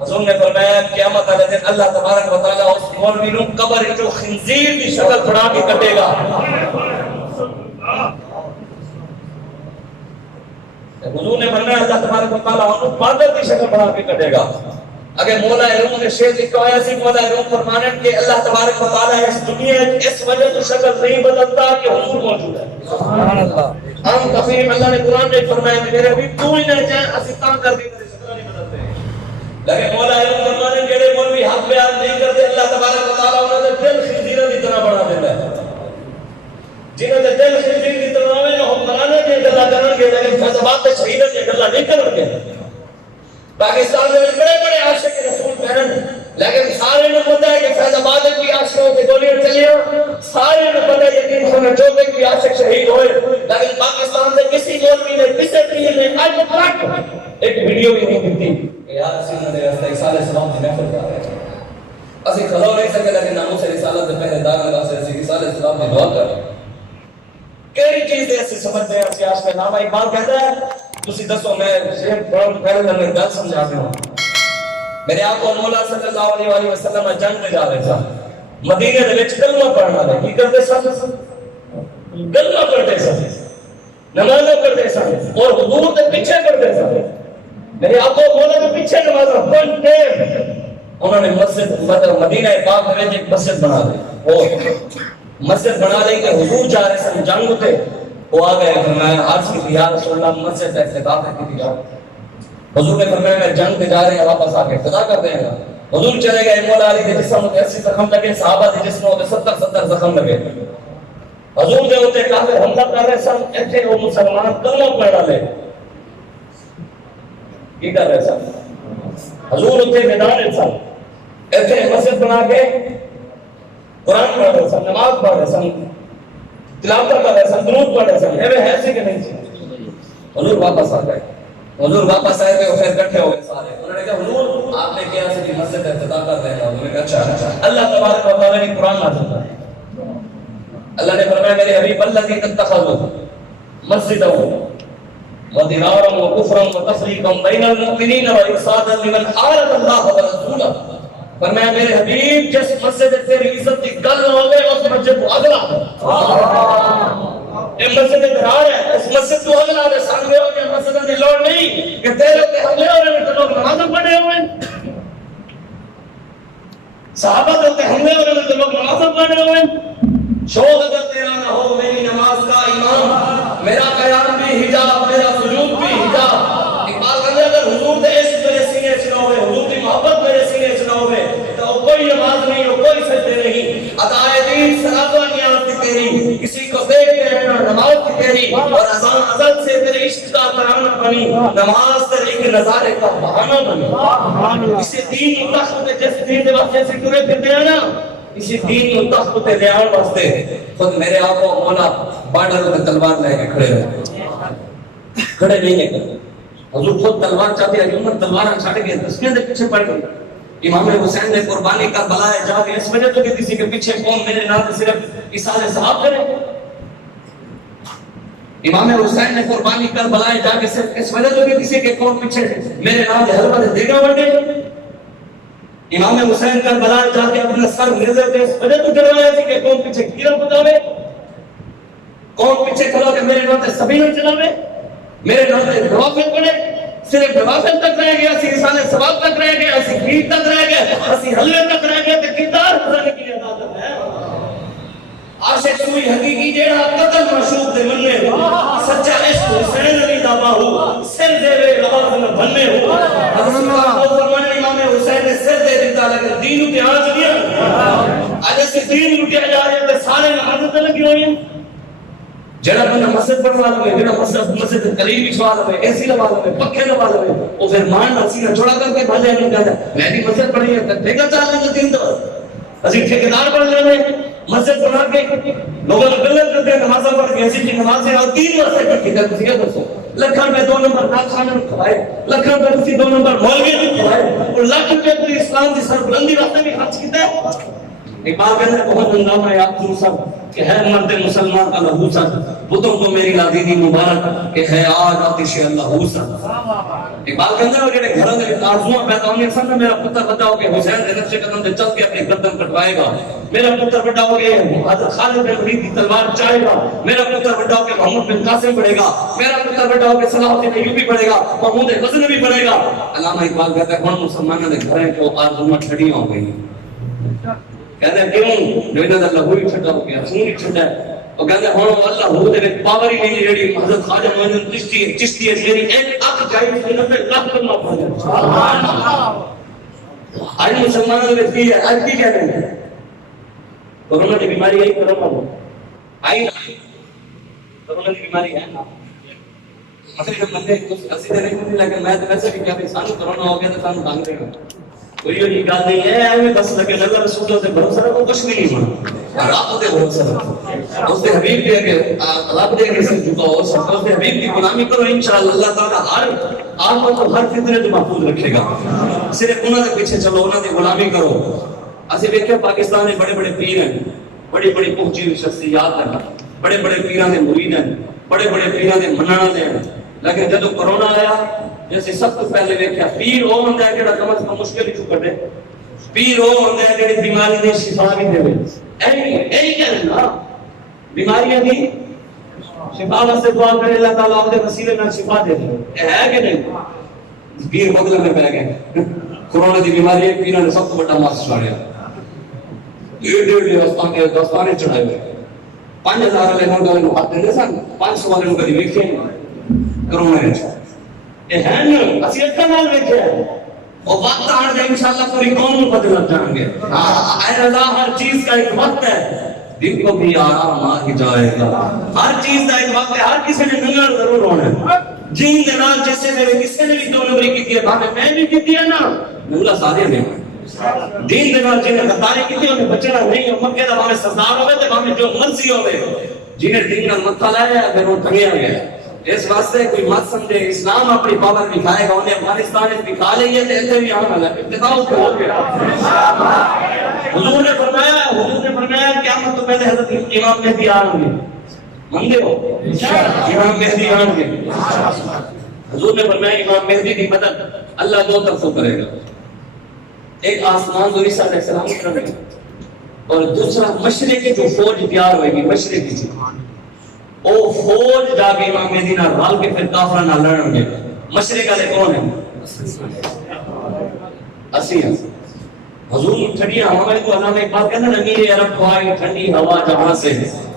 حضور نے فرمایا قیامت والے دن اللہ تبارک و تعالی اس مولوی نو قبر وچ خنزیر کی شکل بنا کے کٹے گا. حضور نے فرمایا اللہ تبارک و تعالی انو باندر کی شکل بنا کے کٹے گا. اگر مولا روم نے شعر لکھا ہوا سی, مولا روم فرمانے کہ اللہ تبارک و تعالی اس دنیا اس وجہ سے شکل نہیں بدلتا کہ حضور موجود ہے. سبحان اللہ. ہم تفسیر اللہ نے قرآن میں فرمایا کہ میرے بھی تو ہی نہ جائے اسی کام کر کے شکل نہیں بدلتے. لیکن مولا روم فرمانے جڑے مولوی حق بیان نہیں کرتے اللہ تبارک و تعالی انہاں دے دل خنزیراں دی طرح بنا دیتا ہے. جنہاں دے دل خنزیر دی طرح ہوے وہ قرآن دی گلاں کرن گے لیکن فضبات تے شہیداں دی گلاں نہیں کرن گے. پاکستان میں بڑے بڑے عاشق رسول پہن, لیکن سارے نے پتہ ہے کہ فیض آباد کی عاشقوں سے گولیاں چلیاں, سارے نے پتہ ہے یقین سمجھ چوتے کی عاشق شہید ہوئے, لیکن پاکستان سے کسی مولوی نے کسی پیر نے آج تک ایک ویڈیو بھی نہیں دیتی کہ یا رسول نے رستہ عیسیٰ علیہ السلام کی محفل کر رہے ہیں. اسی کھلو نہیں سکے لیکن ناموں سے رسالت سے پہلے دار لگا سے عیسیٰ علیہ السلام کی دعا کر رہے ہیں. کیڑی چیز دے ایسے سمجھتے ہیں اسی عاشق نام اقبال کہتا ہے تسی دسو میں شیخ قرآن پہلے میں گل سمجھاتے ہوں. میرے آقا مولا صلی اللہ علیہ وسلم جنگ میں جا رہے سن, مدینے دے وچ کلمہ پڑھنا لے کی کرتے سن, کلمہ پڑھتے سن, نمازیں پڑھتے سن اور حضور دے پیچھے پڑھتے سن. میرے آقا مولا دے پیچھے نمازاں پڑھتے. انہوں نے مسجد مدینہ پاک میں ایک مسجد بنا دی, وہ مسجد بنا لی کہ حضور جا رہے سن جنگ تے, وہ آ گئے فرمایا عرض کی یا رسول اللہ مسجد کا افتتاح کر کے دیا. حضور نے فرمایا میں جنگ پہ جا رہے ہیں واپس آ کے افتتاح کر دیں گا. حضور چلے گئے, مولا علی کے جسم تے 80 زخم لگے, صحابہ کے جسم تے 70 زخم لگے. حضور دے اوتے کافر حملہ کر رہے سن, ایتھے وہ مسلمان کلمہ پڑھ رہے کی کر رہے سن. حضور اوتے میدان وچ سن, ایتھے مسجد بنا کے قرآن پڑھ رہے سن, نماز پڑھ رہے سن, تلاوت کر رہے سن, درود پڑھ رہے سن. ہے سی کہ نہیں سی. حضور واپس آ گئے. حضور واپس آئے تو پھر اکٹھے ہو گئے سارے. انہوں نے کہا حضور آپ نے کیا سی کہ مسجد کا افتتاح کر رہے ہیں. انہوں نے کہا اچھا. اللہ تبارک و تعالی نے قرآن نازل کیا. اللہ نے فرمایا میرے حبیب الذین اتخذوا مسجدا وضرارا وکفرا وتفریقا بین المؤمنین وارصادا لمن حارب اللہ ورسولہ. فرمایا میرے حبیب جس مسجد تیری عزت کی گل نہ ہوے اس مسجد کو اگلا. یہ مسجد درار ہے, اس مسجد کو اگلا دے سامنے ہو کہ مسجد دی لوڑ نہیں کہ تیرے تے حملے ہو رہے ہیں تو لوگ نماز پڑھے ہوئے ہیں. صحابہ تے حملے ہو رہے ہیں تو لوگ نماز پڑھے ہوئے ہیں. شوق اگر تیرا نہ ہو میری نماز کا امام, میرا قیام بھی حجاب, میرا سجود بھی حجاب. اقبال کہتے اگر حضور دے عشق میرے سینے چ نہ ہوئے, حضور دی محبت میرے سینے چ نہ ہوئے تو کوئی نماز نہیں ہو, کوئی سجدے نہیں. ادائے دین صلاتوں نیاز کی تیری, کسی کو دیکھ کے رہنا نماز کی تیری, اور اذان ازل سے تیرے عشق کا ترانہ بنی, نماز تیرے ایک نظارے کا بہانہ بنی. اسی دین متخذ پہ جس دین دے واسطے سے کرے پھرتے ہیں نا, اسی دین متخذ پہ دیان واسطے خود میرے آقا مولا بارڈر پہ تلوار لے کے کھڑے ہوئے, کھڑے نہیں ہیں. حضور خود تلوار چاہتے ہیں, عمر تلوار چھاٹ کے تسبیح دے پیچھے پڑ گئے. امام حسین نے قربانی کا بلائے جا کے اس وجہ تو کہ کسی کے پیچھے قوم میرے نام صرف اصال صاحب کرے. امام حسین نے قربانی کر بلائے جا کے صرف اس وجہ تو کہ کسی کے قوم پیچھے میرے نام کے حلوہ دے گا بڑھے. امام حسین کر بلائے جا کے اپنا سر نظر دے اس وجہ تو کروایا تھی کہ قوم پیچھے کیرا بتاوے, قوم پیچھے کھڑا کہ میرے نام سے سبھی نہ چلاوے, میرے نام سے روافل پڑے. صرف نوافل تک رہ گیا، اسی رسالے ثواب تک رہ گیا، اسی خیر تک رہ گیا، اسی حلوے تک رہ گیا، تے کردار بنانے کی عادت ہے۔ عاشق کوئی حقیقی جیڑا قتل معشوق دے مننے ہو، سچا عشق حسین علی دا باہو، سر دے وے آواز نہ بننے ہو۔ حضرت کو فرمانے امام حسین نے سر دے دیتا لیکن دین تے آج نہیں۔ اج اس دین لٹیا جا رہا ہے تے سارے نماز تے لگے ہوئے ہیں۔ جڑا بندہ مسجد پڑھوا لے، جڑا مسجد قریب بچھوا لے، اے سی لگا لے، پکھے لگا لے، او پھر مان نہ سینہ چھوڑا کر کے بھلے نہیں کہتا میں بھی مسجد پڑھی ہے تے ٹھیکا چل لے دین تو اسی ٹھیکیدار پڑھ لے مسجد بنا کے لوگوں نے غلط کرتے ہیں نمازاں پڑھ کے ایسی نمازیں اور 3 واسطے کٹھی کر دیا دسو لکھاں روپے 2 نمبر ناک خانہ نے کھوائے، لکھاں روپے تسی 2 نمبر مولوی نے کھوائے اور لاکھ روپے پوری اسلام کی سربلندی واسطے بھی خرچ کیتا ہے۔ اقبال کہتے ہیں بہت ہنگامہ ہے آپ تم سب کہ ہے مرد مسلمان کا لہو سر، بتوں کو میری لادینی مبارک کہ ہے آج آتش اللہ سر۔ اقبال کہتے ہیں کہ گھروں میں آرزویں پیدا ہونے سب میں میرا پتر بڑا ہو کے حسین کے نقش قدم سے چل کے اپنی گردن کٹوائے گا، میرا پتر بڑا ہو کے حضرت خالد بن ولید کی تلوار چاہے گا، میرا پتر بڑا ہو کے محمد بن قاسم پڑھے گا، میرا پتر بڑا ہو کے صلاح الدین ایوبی پڑھے گا، محمود غزنوی پڑھے گا۔ علامہ اقبال کہتا ہے ہن مسلمانوں کے گھر جو آرزویں ٹھڑی ہو گئی، کہتے ہیں کیوں جو انہاں دا لہو ہی ٹھڈا ہو گیا، خون ہی ٹھڈا ہے۔ وہ کہتے ہیں ہن اللہ ہو دے پاور ہی نہیں جیڑی حضرت خواجہ معین الدین چشتی ہے جیڑی ایک اکھ جائی سنت تے لاکھ کلمہ پڑھ جائے۔ سبحان اللہ۔ آج مسلمانوں کے وچ کی ہے، آج کی کہتے ہیں کورونا کی بیماری آئی، کورونا آئی نا، کورونا کی بیماری ہے نا، مطلب بندے کچھ اسی طرح نہیں لیکن میں تو ویسے بھی کہتے سانو کورونا ہو گیا تو سانو ڈانگ دے گا، کوئی یہ گل نہیں ہے ایویں بس لگے اللہ رسول سے بھروسہ رکھو کچھ بھی نہیں ہونا، رب دے بھروسہ رکھو، اس کے حبیب دے کے رب دے کے سر جھکاؤ، اس کے حبیب کی غلامی کرو، انشاءاللہ اللہ تعالی ہر آپ کو ہر فتنے سے محفوظ رکھے گا۔ صرف انہاں دے پیچھے چلو، انہاں دی غلامی کرو۔ اسی دیکھو پاکستان میں بڑے بڑے پیر ہیں، بڑی بڑی پہنچی ہوئی شخصیات ہیں، بڑے بڑے پیراں دے مرید ہیں، بڑے بڑے پیراں دے منن والے ہیں، لیکن جب کورونا آیا جیسے سب تو پہلے دیکھا پیر وہ ہوندا ہے جڑا کم از کم مشکل ہی کڈے، پیر وہ ہوندا ہے جڑی بیماری دی شفا بھی دے۔ ایہی کہنا بیماریاں دی شفا واسطے دعا کرے اللہ تعالیٰ اپنے وسیلے نال شفا دے دے، ہے کہ نہیں؟ پیر بدلے میں پہ گئے، کورونا دی بیماری ہے، پیراں نے سب تو بڑا ماسک چاڑیا، ڈیڑھ دستانے چڑھائے ہوئے، 5000 والے نوٹ والے نو ہاتھ دیندے سن، 500 والے نو کدی ویکھے نہیں کرونا وچ۔ یہ ہے نا اسی اکھاں نال ویکھیا ہے، اور وقت آن دے انشاءاللہ پوری قوم کو بدل جائیں گے۔ اے اللہ ہر چیز کا ایک وقت ہے، دن کو بھی آرام آ ہی جائے گا، ہر چیز کا ایک وقت ہے، ہر کسی نے ننگا ضرور ہونا ہے۔ جین دے نال جیسے میرے کسی نے بھی 2 نمبری کی ہے، بھاوے میں بھی کی ہے نا، ننگا سارے نے دین دے نال جنہیں غداری کی انہیں بچنا نہیں، مکے دا بھاوے سردار ہوئے تے بھاوے جو مرضی ہوئے، جنہیں دین نال متھا لایا ہے پھر وہ ٹنگیا گیا۔ اس واسطے کوئی مت سمجھے اسلام اپنی پاور دکھائے گا، انہیں افغانستان میں دکھا لیں تے ایتھے بھی آنا ہے، ابتدا اس کو ہو گیا۔ حضور نے فرمایا قیامت تو پہلے حضرت امام مہدی آئیں گے، مانگے ہو امام مہدی آئیں گے۔ حضور نے فرمایا امام مہدی کی مدد اللہ 2 طرفوں کرے گا، ایک آسمان جو عیسیٰ علیہ السلام کرے گا، اور دوسرا مشرق کی جو فوج تیار ہوئے گی، مشرق کی او فوج جا کے امام مہدی نال رل کے پھر کافراں نال لڑن گے۔ مشرق والے کون ہیں؟ اسی ہیں۔ حضور ٹھنڈی ہوا کو علامہ اقبال کہتے ہیں امیر عرب کو آئی ٹھنڈی ہوا جہاں سے،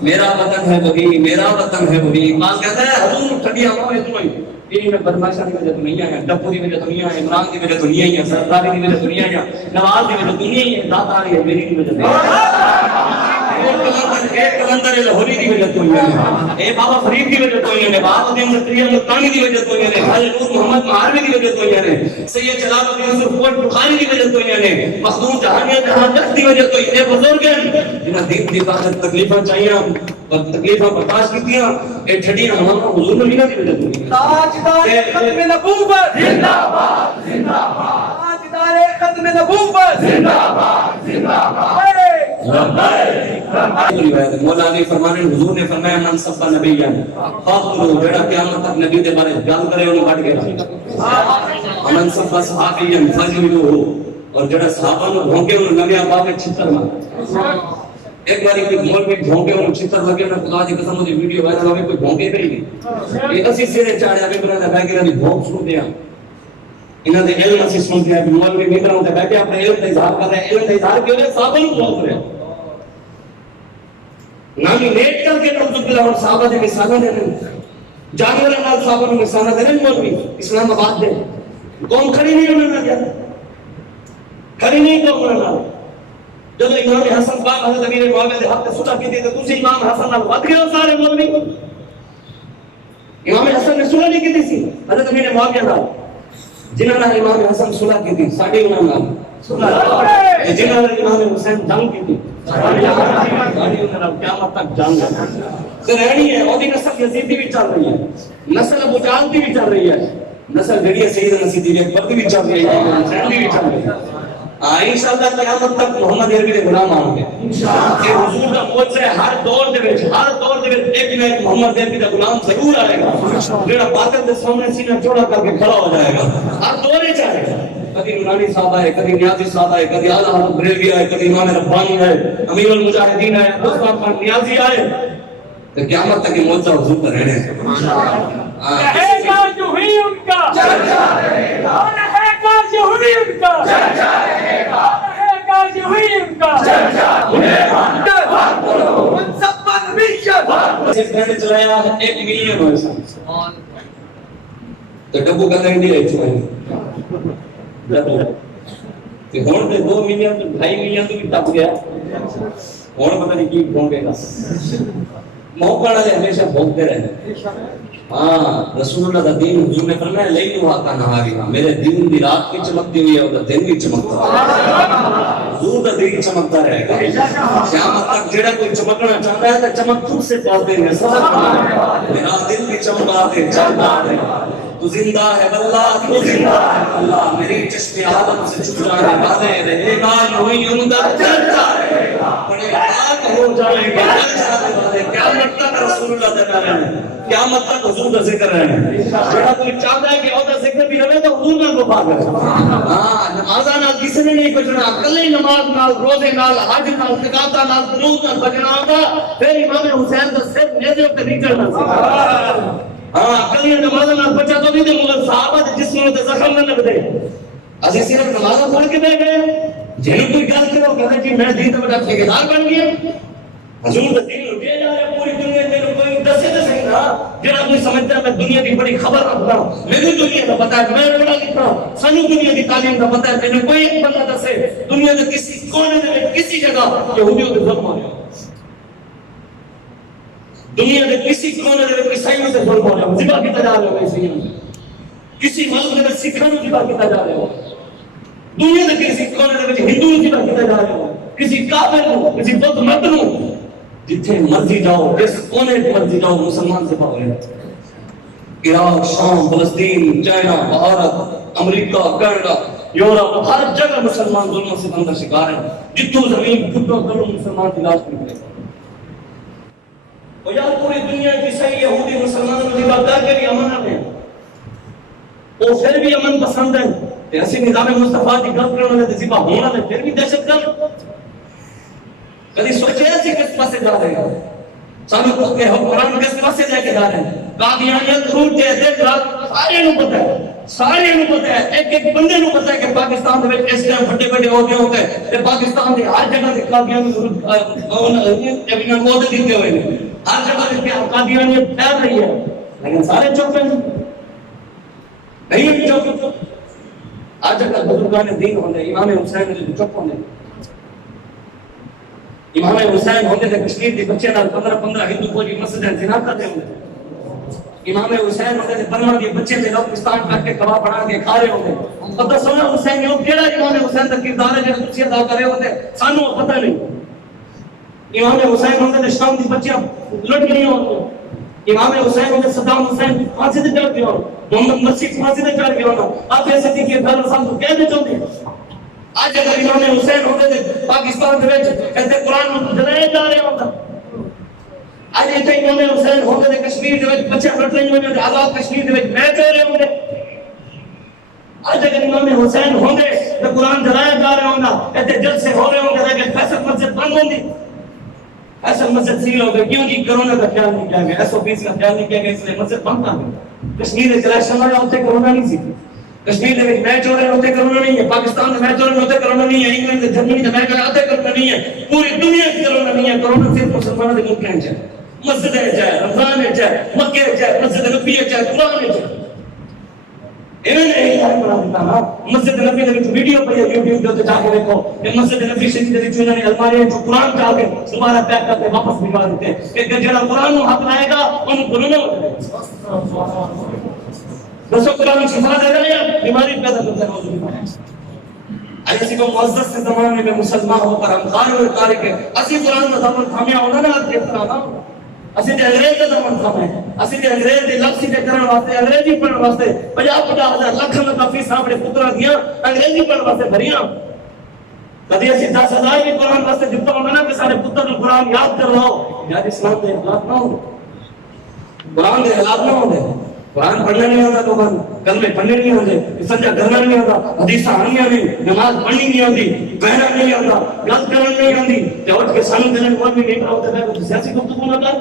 میرا وطن ہے وہی، میرا وطن ہے وہی۔ اقبال کہتا ہے حضور ٹھنڈی ہوا اتنا ہی تین میں بدماشاں دی وجہ تو نہیں ہے، ڈپو دی وجہ تو نہیں ہے، عمران دی وجہ تو نہیں ہے، سرداری دی وجہ تو نہیں ہے، نواز دی وجہ تو نہیں ہے، داتا علی میری دی وجہ تو ایک کلندر لاہوری دی وجہ تو نہیں ہے، اے بابا فرید دی وجہ تو نہیں ہے، بابا الدین زکریا ملتانی دی وجہ تو نہیں ہے، حاجی نور محمد مہاروی دی وجہ تو نہیں ہے، سید جلال الدین یوسف کوٹ بخاری دی وجہ تو نہیں ہے، مخدوم جہانگیر جہاں تک دی وجہ تو نہیں ہے۔ بزرگ ہیں جنہاں دین دی طاقت تکلیفاں چاہیے اور تکلیفاں برداشت کیتیاں، اے ٹھڈیاں ہواں حضور نبی دی وجہ تو نہیں ہے۔ تاجدار ختم نبوت زندہ باد، زندہ باد، تاجدار ختم نبوت زندہ باد، زندہ باد۔ مولا علی فرمانے حضور نے فرمایا من سب نبی فاقتلوا، جڑا قیامت تک نبی دے بارے گل کرے انہوں کٹ کے، من سب صحابی فجلدوہ، اور جڑا صحابہ نو بھونکے انہوں نبی آبا کے چھتر مار۔ ایک باری کوئی مولوی بھونکے انہوں چھتر لگے، انہوں خدا دی قسم دی ویڈیو وائرل ہوئے، کوئی بھونکے کہیں نہیں، یہ اسی سیرے چاڑیا بھی برا لگا کہ انہوں بھونک سن دیا، انہوں نے علم سے سن دیا کہ مولوی ممبروں تے بیٹھے اپنے علم کا اظہار کر رہے ہیں. علم کا اظہار کیوں رہے صحابہ کو بول رہے ہیں نامینیٹ کر کے نعوذ باللہ اور صحابہ دے مثالیں دے رہے ہیں. جانوروں نال صحابہ کو مثالیں دے رہے ہیں. مولوی اسلام آباد دے قوم کھڑی نہیں انہوں نے کیا کھڑی نہیں قوم انہوں نے. جب امام حسن پاک حضرت امیر معاویہ دے حق تے صلح کی تھی تو تسی امام حسن نال ود گئے سارے مولوی. امام حسن نے صلح نہیں کی تھی حضرت امیر معاویہ نال. جنہوں نے امام حسن صلح کی تھی ساڈے امام نال صلح. جنہوں نے امام حسین جنگ کی تھی ساڈے انہاں نال قیامت تک جنگ تے رہنی ہے. اور دی نسل یزید دی بھی چل رہی ہے, نسل ابو جہل دی بھی چل رہی ہے, نسل جڑی ہے سیدنا صدیق اکبر دی بھی چل رہی ہے, امام حسین دی بھی چل رہی ہے. انشاءاللہ قیامت تک محمد عربی دے غلام آن گے انشاءاللہ. یہ حضور کا معجزہ ہے. ہر دور دے وچ ایک نہ ایک محمد عربی دا غلام ضرور آئے گا جڑا باطل دے سامنے سینہ چوڑا کر کے کھڑا ہو جائے گا. ہر دور وچ آئے گا. کبھی نورانی صاحب آئے, کبھی نیازی صاحب آئے, کبھی اعلیٰ حضرت بریلوی آئے, کبھی امام ربانی آئے, امیر المجاہدین آئے, دوستان پاک نیازی آئے. تو قیامت تک یہ معجزہ حضور کا رہنے ہے. رہے گا جو ہی ان کا چرچا رہے گا, رہے گا جو ہی ان کا چرچا رہے گا, رہے گا جو ہی ان کا چرچا رہے گا. منصب مشن اس گھر چلایا 1 ملین ہوئے سن تو ڈبو کا نہیں رہے چلائی کہ ہون دے 2 ملین تو 2.5 ملین تو بھی ٹپ گیا. ہون پتہ نہیں کی بھونگے گا. موقع والے ہمیشہ بھونگتے رہے. ہاں رسول اللہ دا دین حضور نے فرمایا لیل وہاں کا نہاری ہاں, میرے دین دی رات کی چمکتی ہوئی ہے اور دن بھی چمکتا ہے. حضور دا دین چمکتا رہے گا. قیامت تک جڑا کوئی چمکنا چاہتا ہے تو چمک خود سے پا دیں گے. میرا دل بھی چمکا دے چمکا دے. تو زندہ ہے واللہ, تو زندہ ہے اللہ, میری چشم عالم سے چھپانے والے رہے گا یوں ان کا چلتا رہے گا. بڑے پاک ہو جائیں گے چلتے والے. قیامت تک رسول اللہ دے رہے ہیں, قیامت تک حضور کا ذکر رہے ہیں. جڑا کوئی چاہتا ہے کہ اور کا ذکر بھی رہے تو حضور کا وفا کرے. ہاں نمازاں نال کسی نے نہیں بچنا, کلے نماز نال, روزے نال, حج نال, زکاتاں نال, قنوت نال بچنا ہوگا. پھر امام حسین کا سر نیزے تے نہیں چڑھنا سی. ہاں کلے نمازاں نال بچا تو نہیں تے مگر صحابہ دے جسم تے زخم نہ لگدے. اسی صرف نمازاں پڑھ کے بیٹھ گئے. جن کوئی گل کرو کہتے جی میں دین دا بڑا ٹھیکیدار بن گیا. حضور دا دین لٹیا جا رہا ہے پوری دنیا میں. کوئی دسے تو صحیح نا جڑا کوئی سمجھتا ہے میں دنیا کی بڑی خبر رکھتا ہوں, میری دنیا کا پتہ ہے, میں بڑا لکھتا ہوں, سانو دنیا کی تعلیم کا پتہ ہے. میں نے کوئی ایک بندہ دسے دنیا کے کسی کونے میں کسی جگہ یہودیوں کے ظلم ہو رہا, دنیا کے کسی کونے میں عیسائیوں سے ظلم ہو رہا, ذبح کیتا جا رہا ہے عیسائیوں سے, کسی ملک میں سکھوں کو ذبح کیتا جا رہا ہے, دنیا کے کسی کونے میں ہندوؤں کو ذبح کیتا جا رہا ہے, کسی کافر کو, کسی بدھ مت کو. جتھے مرضی جاؤ, جس کونے مرضی جاؤ, مسلمان سے پاؤ رہے. عراق, شام, فلسطین, چائنا, بھارت, امریکہ, کینیڈا, یورپ, ہر جگہ مسلمان ظلموں سے بندہ شکار ہے. جتوں زمین جتوں کرو مسلمان کی لاش نکلے. اور یار پوری دنیا کی صحیح یہودی مسلمانوں کو ذبح کر کے بھی امن آتے ہیں, وہ پھر بھی امن پسند ہے. ایسی نظام مصطفیٰ کی گل کرنے والے ذبح ہونا ہے پھر بھی دہشت گرد. کبھی سوچے ایسی کس پاسے جا رہے ہیں, سانو قرآن کس پاسے لے کے جا رہے ہیں. قادیانیت جھوٹ دے دے رات سارے نو پتہ ہے, سارے نو پتہ ہے, ایک ایک بندے نو پتہ ہے کہ پاکستان دے وچ اس ٹائم بڑے بڑے عہدے ہوتے ہیں تے پاکستان دے ہر جگہ تے قادیانیت ایویں عہدے دیتے ہوئے ہیں. ہر جگہ تے قادیانیت پھیل رہی ہے, لیکن سارے چپ ہیں. نہیں چپ. آج کل بزرگان دین ہوندے, امام حسین دے چپ ہوندے. امام حسین ہوندے تے کشمیر دے بچے نال 15 ہندو فوجی مسجد زنا کرتے ہوندے. امام حسین ہوندے تے برما دے بچے تے پاکستان کر کے کباب بنا کے کھا رہے ہوندے. پتہ سونا حسین یوں کیڑا امام حسین دا کردار ہے جڑا تسی ادا کر رہے ہوندے, سانو پتہ نہیں. امام حسین ہوندے تے شام دی بچیاں لٹ گئی ہوندے. امام حسین ہوندے صدام حسین پھانسی تے چڑھ گیا, محمد مرسی پھانسی تے چڑھ گیا. آپ ایسے تھی کہ گل سان کہنے چاہتے. آج اگر امام حسین ہوتے تھے پاکستان دے وچ ایسے قرآن کو جلایا جا رہا ہوتا. آج ایتھے امام حسین ہوتے تھے کشمیر دے وچ بچے لٹ رہے ہوندے, آزاد کشمیر دے وچ میچ ہو رہے ہوندے. آج اگر امام حسین ہوندے تے قرآن جلایا جا رہا ہوندا, ایتھے جلسے ہو رہے ہوندے, لیکن فیصل مسجد بند ہوندی. فیصل مسجد سیل ہو گئی, کیوں جی کرونا کا خیال نہیں کیا گیا, SOPs کا خیال نہیں کیا گیا, اس لیے مسجد بند کر دی. کشمیر دے الیکشن ہوئے اوتھے کرونا نہیں سی, کشمیر میں میچ ہو رہے ہوتے کرونا نہیں ہے، پاکستان میں میچ ہو رہے ہوتے کرونا نہیں ہے، انگلینڈ میں جرمنی میں میچ ہوتے کرونا نہیں ہے، پوری دنیا کی کرونا نہیں ہے، کرونا صرف مسلمانوں کے ملک میں ہے، مسجد ہے جائے، رمضان ہے جائے، مکہ ہے جائے، مسجد نبی ہے جائے، قرآن ہے جائے. انہوں نے یہی ظاہر بنا دیتا نا. مسجد نبی نے ویڈیو پہ یوٹیوب پہ جا کے دیکھو کہ مسجد نبی شریف کے وچ انہوں نے الماری جو قرآن چاہ کے دوبارہ پیک کر کے واپس بھجوا دیتے کہ جڑا قرآن کو حق لائے گا انہوں کو نہ دسو قرآن شفا دے رہے ہیں بیماری پیدا کرتا ہے. ایسی کو معزز سے زمانے میں مسلمان ہو کر ہم قاری اور قاری کے اسی قرآن کا زمان تھامیا ہونا نہ دیکھنا تھا. اسی تے انگریز کا زمان تھامے اسی تے انگریز دی لفظی تے کرن واسطے انگریزی پڑھن واسطے 50,000 لاکھ کا فیس اپنے پتراں دیاں انگریزی پڑھن واسطے بھریاں. کدی اسی 10,000 بھی قرآن واسطے دتا ہونا نا کہ سارے پتر نوں قرآن یاد کرواؤ. یار اسلام دے خلاف نہ ہو، قرآن دے خلاف نہ ہو. قرآن پڑھنا نہیں ہوتا لوگوں کلمے پڑھنے نہیں ہوتے، سجدہ کرنا نہیں ہوتا، حدیث آنی نہیں، نماز پڑھنی نہیں ہوتی، بہنا نہیں ہوتا، گل کرنا نہیں ہوتی. تے اٹھ کے سانو دین کوئی بھی نہیں ہوتا ہے تو سیاسی گفتگو نہ کر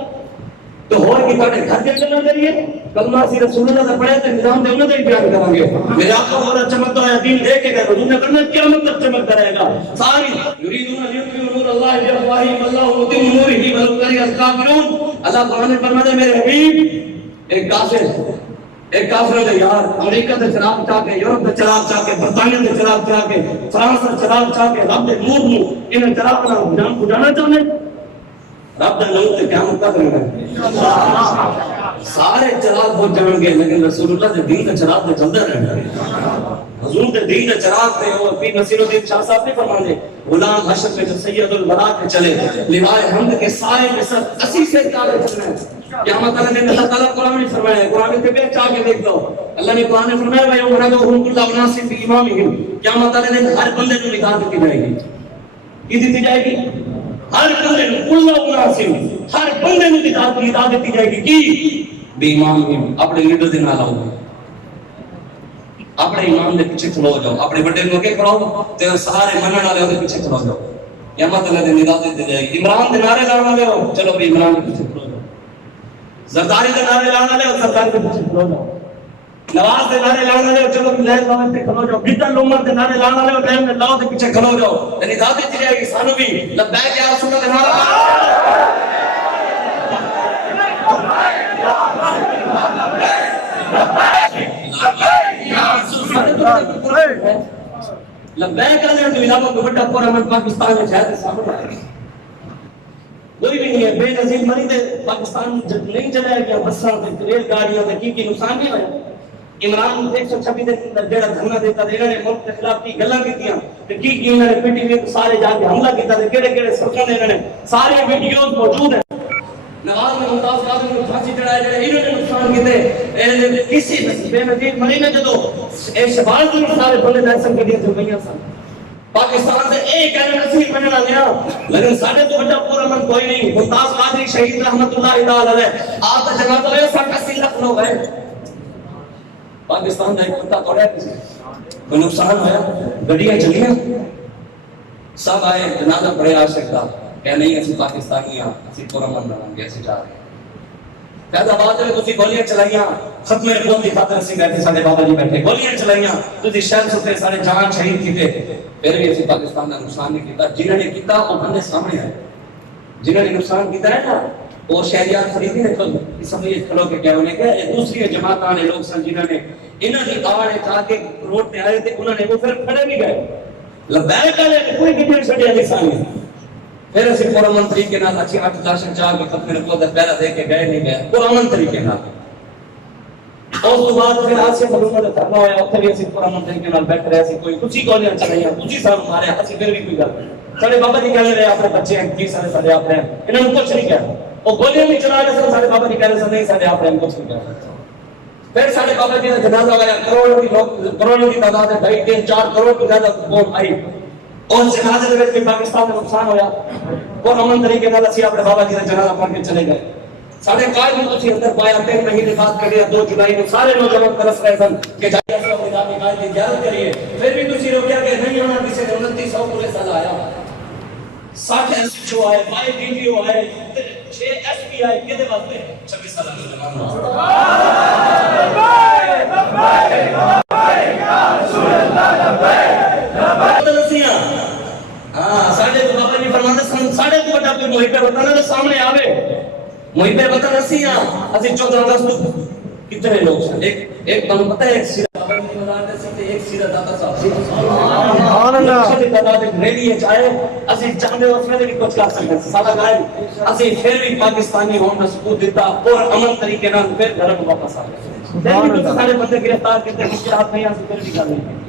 تو ہور کی تواڈے گھر دے اندر نہ کریے. کلمہ سی رسول اللہ دا پڑھے تے نظام دے انہاں دا ہی بیان کریں گے. میرے آقا اور چمکتا ہوا دین دے کے گئے حضور نے کرنا قیامت تک چمکتا رہے گا. ساری یریدون لیطفئوا نور اللہ بافواہہم واللہ متم نورہ ولو کرہ الکافرون. اللہ قرآن میں فرماتا ہے میرے حبیب ایک کافر ہے یار امریکہ تے چراغ چاہ کے، یورپ تے چراغ چاہ کے، برطانیہ تے چراغ چاہ کے، فرانس تے چراغ چاہ کے رب دے نور نو انہاں چراغ نال جان کو جانا چاہنے رب دا نور تے قیامت تک رہے گا. سارے چراغ ہو جان گے لیکن رسول اللہ دے دین دا چراغ تے چلدا رہے گا. حضور دے دین دا چراغ تے او پیر نصیر الدین شاہ صاحب نے فرمایا غلام حشر میں جو سید الورا کے چلے لوائے حمد کے سائے میں سب اسی سے تارے چلنا ہے. قیامت والے دن اللہ تعالیٰ قرآن میں فرمایا ہے، قرآن میں پہ چاہ کے دیکھ لو اللہ نے قرآن میں فرمایا ہے وہ رہا ہوں کل اناس فی امامہم. قیامت والے دن ہر بندے کو نکال دیتی جائے گی. کی دیتی جائے گی؟ ہر بندے کو کل اناس ہر بندے کو نکال دیتی جائے گی. کی بے امامہم اپنے لیڈر دے نال آؤ، اپنے امام دے پیچھے کھلو جاؤ، اپنے بڑے لوگ کے کھلو تے سارے منن والے دے پیچھے کھلو جاؤ. قیامت والے دن نکال دیتی جائے گی. عمران دے نعرے لانے والے ہو چلو بھی عمران کے پیچھے کھلو جاؤ، زرداری دے نعرے لانے والے ہو زرداری کے پیچھے کھلو جاؤ، نواز دے نعرے لانے والے ہو چلو لہر لاؤ تے کھلو جاؤ، بیٹا عمر دے نعرے لانے والے ہو لہر میں لاؤ تے پیچھے کھلو جاؤ. یعنی نکال دیتی جائے گی. سانو بھی لبیک یا رسول اللہ نعرہ لبیک والے تو علاوہ بڑا پورا من پاکستان میں شاید سامنے آئے کوئی بھی نہیں ہے. بے نظیر مری تے پاکستان جب نہیں چلایا گیا بساں تے ریل گاڑیاں تے کی نقصان نہیں ہویا. عمران 126 دے جڑا دھرنا دیتا تے انہوں نے ملک کے خلاف کی گلاں کیتیاں تے کی انہوں نے پی ٹی وی سارے جا کے حملہ کیتا تے کیڑے کیڑے سرکار نے انہوں نے سارے ویڈیوز موجود ہیں. نواز نے ممتاز قاسم کو پھانسی چڑھایا جڑے انہوں نے نقصان کیتے کسی بے نظیر مری نے جدو اے شباز نے سارے بندے دہشت گردی تے گئیاں سن پاکستان سے ایک ہے نصیب بننا گیا لیکن ساڈے تو بڑا پورا من کوئی نہیں. ممتاز قادری شہید رحمت اللہ تعالی علیہ آپ کا جنازہ ہے 80 لاکھ لوگ ہیں. پاکستان کا ایک کتا توڑا کوئی نقصان ہوا گڈیاں چلیاں سب آئے جنازہ پڑھے عاشق کا کہ نہیں اسی پاکستانی ہاں اسی پورا من رہاں گے اسی جا رہے ہیں. فیض آباد میں تسی گولیاں چلائیاں ختم نبوت کی خاطر اسی بیٹھے سارے بابا جی بیٹھے گولیاں چلائیاں تسی شہر ستے سارے جان شہید کیتے پھر بھی اسی پاکستان کا نقصان نہیں کیتا. جنہوں نے کیتا وہ بندے سامنے آئے جنہوں نے نقصان کیتا ہے نا وہ شہریار فریدی نے اسمبلی کھلو کے کیا انہیں کہ دوسری جماعت آنے لوگ سن جنہوں نے انہوں نے آڑے چاہ کے روڈ پہ آئے تھے انہوں نے وہ پھر کھڑے بھی گئے لبیک والے کوئی ڈیٹیل چھڑیا نہیں سامنے. پھر اسی پرامن طریقے نال اچھی 8 داشن چاہ کے ختم نبوت کا پہرا دے کے گئے نہیں گئے پرامن طریقے نال. اس تو بعد پھر آسیا ملومہ دا دھرنا ہویا اتھے بھی اسی پرامن طریقے نال بیٹھ رہے سی کوئی کچھ ہی گولیاں چلائیاں کچھ ہی سال مارے اسی پھر بھی کوئی گل سارے بابا جی کہہ رہے اپنے بچے ہیں کی سارے اپنے انہوں نے کچھ نہیں کہا وہ گولیاں نہیں چلا رہے سارے بابا جی کہہ رہے نہیں سارے اپنے کچھ نہیں کہا. پھر سارے بابا جی کا جنازہ ہوا کروڑوں کی تعداد ہے 2.5-4 کروڑ کی زیادہ ووٹ آئی اور جنازے میں بھی پاکستان میں نقصان ہویا اور امن طریقے نال اسی اپنے بابا جی کا جنازہ پڑھ کے چلے گئے. سارے قائد میں اسی اندر پایا 3 مہینے بعد کڑیا 2 جولائی میں سارے نوجوان ترس رہے سن کہ جائے اسی اپنے ذاتی قائد کی زیارت کریے. پھر بھی تسی روکیا کہ نہیں ہونا کسی نے 2900 پورے سال آیا 60 ایس ایچ او آئے 5 ڈی ٹی او آئے 6 ایس پی آئے کدے واسطے 26 سال نوجوان ساڑھے کو بڑا کوئی محب وطن ہے سامنے آوے محب وطن اسی ہیں اسی 14 اگست کتنے لوگ ہیں ایک تمہیں پتہ ہے ایک سیدھا ایک سیدھا داتا صاحب سبحان اللہ ریلی ہے چاہے اسی چاندے اور فیدے بھی کچھ کر سکتے ہیں سادہ گائے اسی پھر بھی پاکستانی ہونا ثبوت دیتا اور امن طریقے نہ پھر گھر میں واپس آ گئے لیکن تو سارے بندے گرفتار کرتے ہیں مشکلات نہیں آ سکتے بھی کر رہے ہیں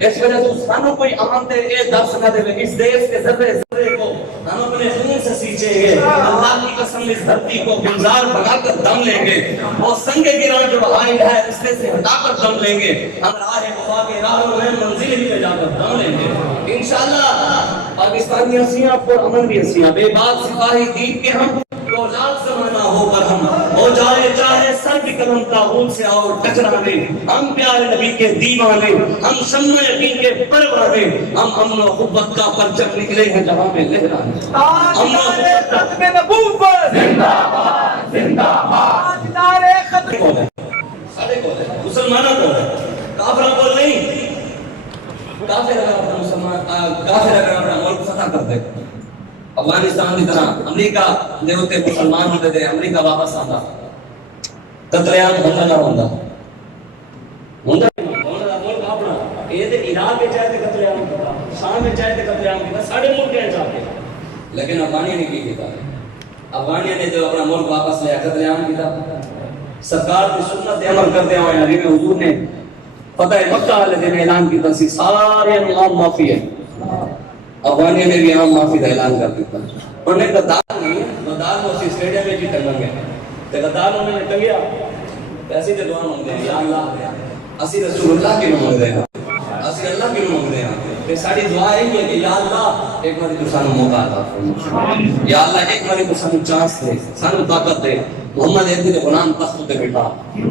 اس وجہ سے سانو کوئی امن تے اے درس نہ دے اس دیش کے ذرے ذرے کو ہم اپنے خون سے سینچیں گے اللہ کی قسم اس دھرتی کو گلزار بنا کر دم لیں گے اور سنگ گران جو آئین ہے رستے سے ہٹا کر دم لیں گے ہم راہ وفا کے راہوں میں منزل ہی پہ جا کر دم لیں گے انشاءاللہ پاکستانی ہستیاں پر امن بھی ہستیاں بے بات سپاہی دین کے ہم تو لال زمانہ ہو پر ہم ہو جائے چاہے سر بھی قلم تاغوت سے آؤ ٹکرانے ہم پیارے نبی کے دیوانے ہم شمع یقین کے پروانے ہم امن و محبت کا پرچم نکلے ہیں جہاں میں لہرانے امن و محبت کا ختم نبوت زندہ باد زندہ باد نعرے ختم سارے کو ہے مسلمانوں کو ہے کافروں کو نہیں کافر اگر اپنا مسلمان کافر اگر اپنا ملک فتح کر دے افغانستان کی طرح امریکہ دے ہوتے مسلمان ہوتے تھے امریکہ واپس آتا قتل عام ہوتا نہ ہوتا ملک اپنا یہ تے عراق کے چاہتے قتل عام ہوتا شام میں چاہتے قتل عام ہوتا ساڑھے ملک کے چاہتے لیکن افغانیہ نے کی کیتا افغانیہ نے جو اپنا ملک واپس لیا قتل عام کیتا سرکار کی سنت عمل کرتے ہوئے نبی حضور نے فتح مکہ والے دن اعلان کیتا سی سارے عام معافی ہے افغانیہ نے بھی عام معافی کا اعلان کر دیتا انہوں نے غدار نہیں ہے غدار کو اسی اسٹیڈیم میں جی ٹنگن گئے تو غدار انہوں نے ٹنگیا ایسی تے دعا مانگتے ہیں یا اللہ اسی رسول اللہ کی مانگ رہے ہیں اسی اللہ کی مانگ رہے ہیں کہ ساری دعا ہے کہ یا اللہ ایک بار تو سانو موقع عطا فرما یا اللہ ایک بار تو سانو چانس دے سانو طاقت دے محمد ایک دن غلام تخت تے بیٹھا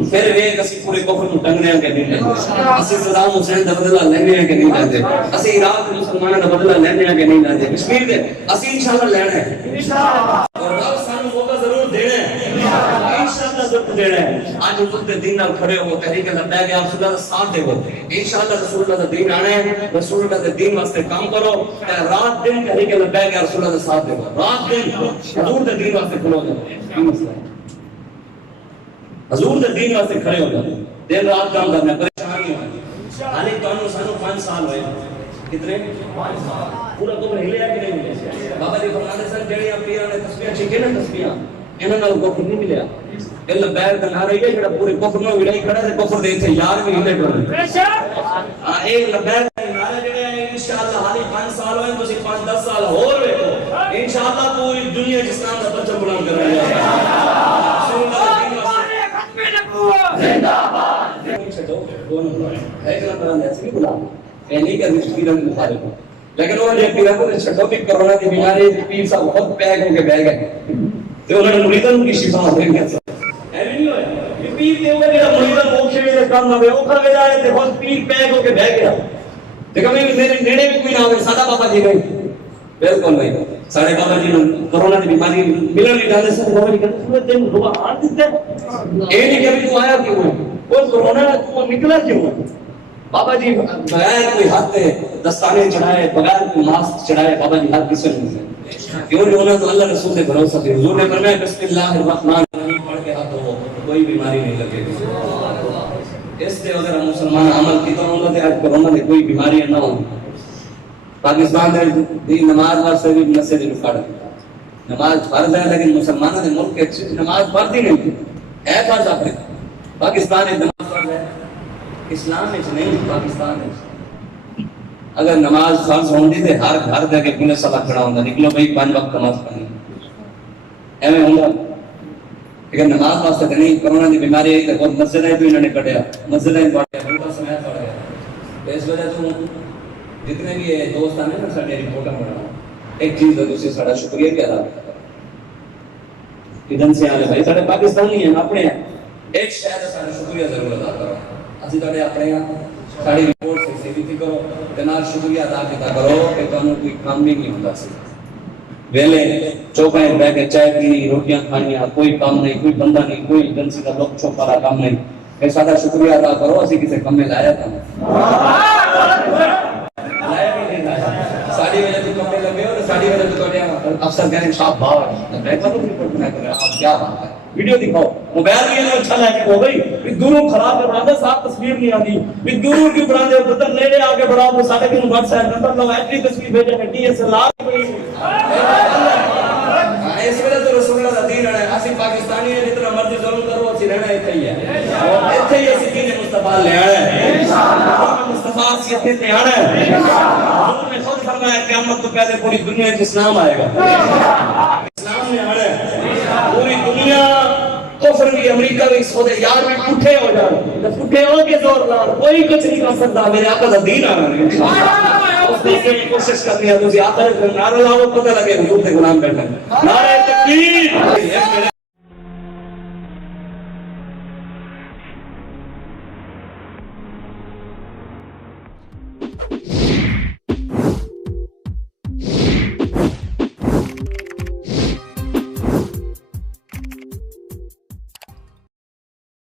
پھر وہ کسی پورے کفر کو ٹنگنے کے نہیں لیندے اسی صدام حسین دا بدلہ لینے کے نہیں لیندے اسی عراق کے مسلمانوں دا بدلہ لینے کے نہیں لیندے کشمیر دے اسی انشاءاللہ لینا ہے انشاءاللہ اور رب سانو موقع ضرور دینا ہے انشاءاللہ ضرور دینا ہے آج حضور دے دین نال کھڑے ہو تحریک لبیک آپ رسول اللہ ساتھ دے ہو انشاءاللہ رسول اللہ دا دین آنا ہے رسول اللہ دے دین واسطے کام کرو رات دن تحریک لبیک رسول اللہ دا ساتھ دے ہو رات دن حضور دے دین واسطے کھڑو جاؤ یہ مسئلہ ہے حضور دے دین واسطے کھڑے ہو جاتے دن رات کام کرنا پریشانی ہوئی حالی تو انہوں سانو 5 سال ہوئے کتنے 5 سال پورا کبر ہلے ہے کہ نہیں ملے بابا جی فرماتے سن جڑی آپ پیروں نے تسبیحاں چھکے نا تسبیحاں انہاں نال کفر نہیں ملیا الا بیل دا نعرہ ہے جڑا پورے کفر نو وڑائی کھڑا تے کفر دے تے یار بھی ہلے ٹر بے شک اے لبیک دا نعرہ جڑا ہے انشاءاللہ حالی 5 سال ہوئے تو 5-10 سال اور ویکھو انشاءاللہ پوری دنیا اسلام دا پرچم بلند کر رہی ہے زندہ باد ایک نمبر ایسے نہیں بلا نہیں کرنی پیروں کی مخالف لیکن انہوں نے پیروں کو چھٹو کہ کرونا کی بیماری پیر صاحب بہت پیگ ہو کے بہ گئے تو انہوں نے مریدوں کی شفا ہو گئی ایسا ایویں نہیں ہوا یہ پیر تے ہوئے میرا مریدوں موکش میں کام نہ ہوئے اوکھا وے جائے تے بہت پیر پیگ ہو کے بہ گیا دیکھا میں میرے نیڑے بھی کوئی نہ ہوئے سادہ بابا جی نہیں بالکل نہیں سارے بابا جی کرونا کی بیماری ملن نہیں ڈالے سارے بابا جی کہتے تم روبا ہار دیتے اے نہیں کہ تو آیا کیوں ہے وہ کرونا تو نکلا کیوں ہے بابا جی بغیر کوئی ہاتھ دستانے چڑھائے بغیر کوئی ماسک چڑھائے بابا جی ہاتھ کسے نہیں کیوں جو انہوں نے تو اللہ رسول نے بھروسہ دیا حضور نے فرمایا بسم اللہ الرحمن الرحیم پڑھ کے ہاتھ دھو کوئی بیماری نہیں لگے گی اس سے اگر مسلمان عمل کی تو اللہ نے کرونا میں کوئی بیماری نہ ہو پاکستان دی نماز واسطے بھی مسجد رکھاڑ نماز فرض ہے لیکن مسلمانوں نے ملک کے نماز فرض ہی نہیں ہے فرض اپنے پاکستان میں نماز فرض ہے اسلام میں نہیں پاکستان میں اگر نماز فرض ہوندی تے ہر گھر دے کے پولیس والا کھڑا ہوندا نکلو بھائی 5 وقت نماز پڑھنی ایویں ہوندا لیکن نماز واسطے نہیں کرونا دی بیماری ہے تے مسجد ہے تو انہوں نے کٹیا مسجد ہے بڑا بڑا سمے پڑ گیا اس وجہ سے جتنے بھی دوست ہیں نا سارے رپورٹاں بنا ایک چیز ہے دوسری سارا شکریہ کیا ادا کرتا ادھر سے آنے بھائی سارے پاکستانی ہیں اپنے ہیں ایک شاید سارا شکریہ ضرور ادا کرو اسی سارے اپنے ہیں ساری رپورٹ سے سیوی کرو تنال شکریہ ادا کیا کرو کہ تمہیں کوئی کام بھی نہیں ہوتا سی ویلے چوکائیں بہ کے چائے پینی روٹیاں کھانیاں کوئی کام نہیں کوئی بندہ نہیں کوئی ایجنسی کا لوگ چوک والا کام نہیں کہ سارا شکریہ ادا کرو اسی کسی کم میں لایا تھا اسٹڈی کرے تو افسر کہنے صاحب باہر میں کہوں رپورٹ بنا کر آپ کیا بات ہے ویڈیو دکھاؤ موبائل بھی اچھا لے کے ہو گئی بھی دوروں خراب کر رہا تھا صاحب تصویر نہیں آتی بھی دوروں کی بنا دے بدر نیڑے آگے بڑھا وہ سارے کی واٹس ایپ نمبر لو ایٹری تصویر بھیجے ڈی ایس ایل آر اس وجہ تو رسول اللہ کا دین ہے اسی پاکستانی ہیں جتنا مرضی ظلم کرو اسی رہنا ایتھے ہی ہے ایتھے ہی اسی دین مصطفیٰ لے آنا ہے انشاءاللہ مصطفیٰ اسی ایتھے تے آنا ہے حضور نے خود فرمایا قیامت تو پہلے پوری دنیا میں اسلام آئے گا اسلام نے آنا ہے پوری دنیا کفر بھی امریکہ بھی سعودی یار میں پٹھے ہو جاؤ پٹھے ہو کے زور لا کوئی کچھ نہیں کر سکتا میرے آقا کا دین آنا ہے اس دین کی کوشش کرنی ہے تو آخر نعرہ لاؤ پتہ لگے حضور کے غلام بیٹھے نعرہ تکبیر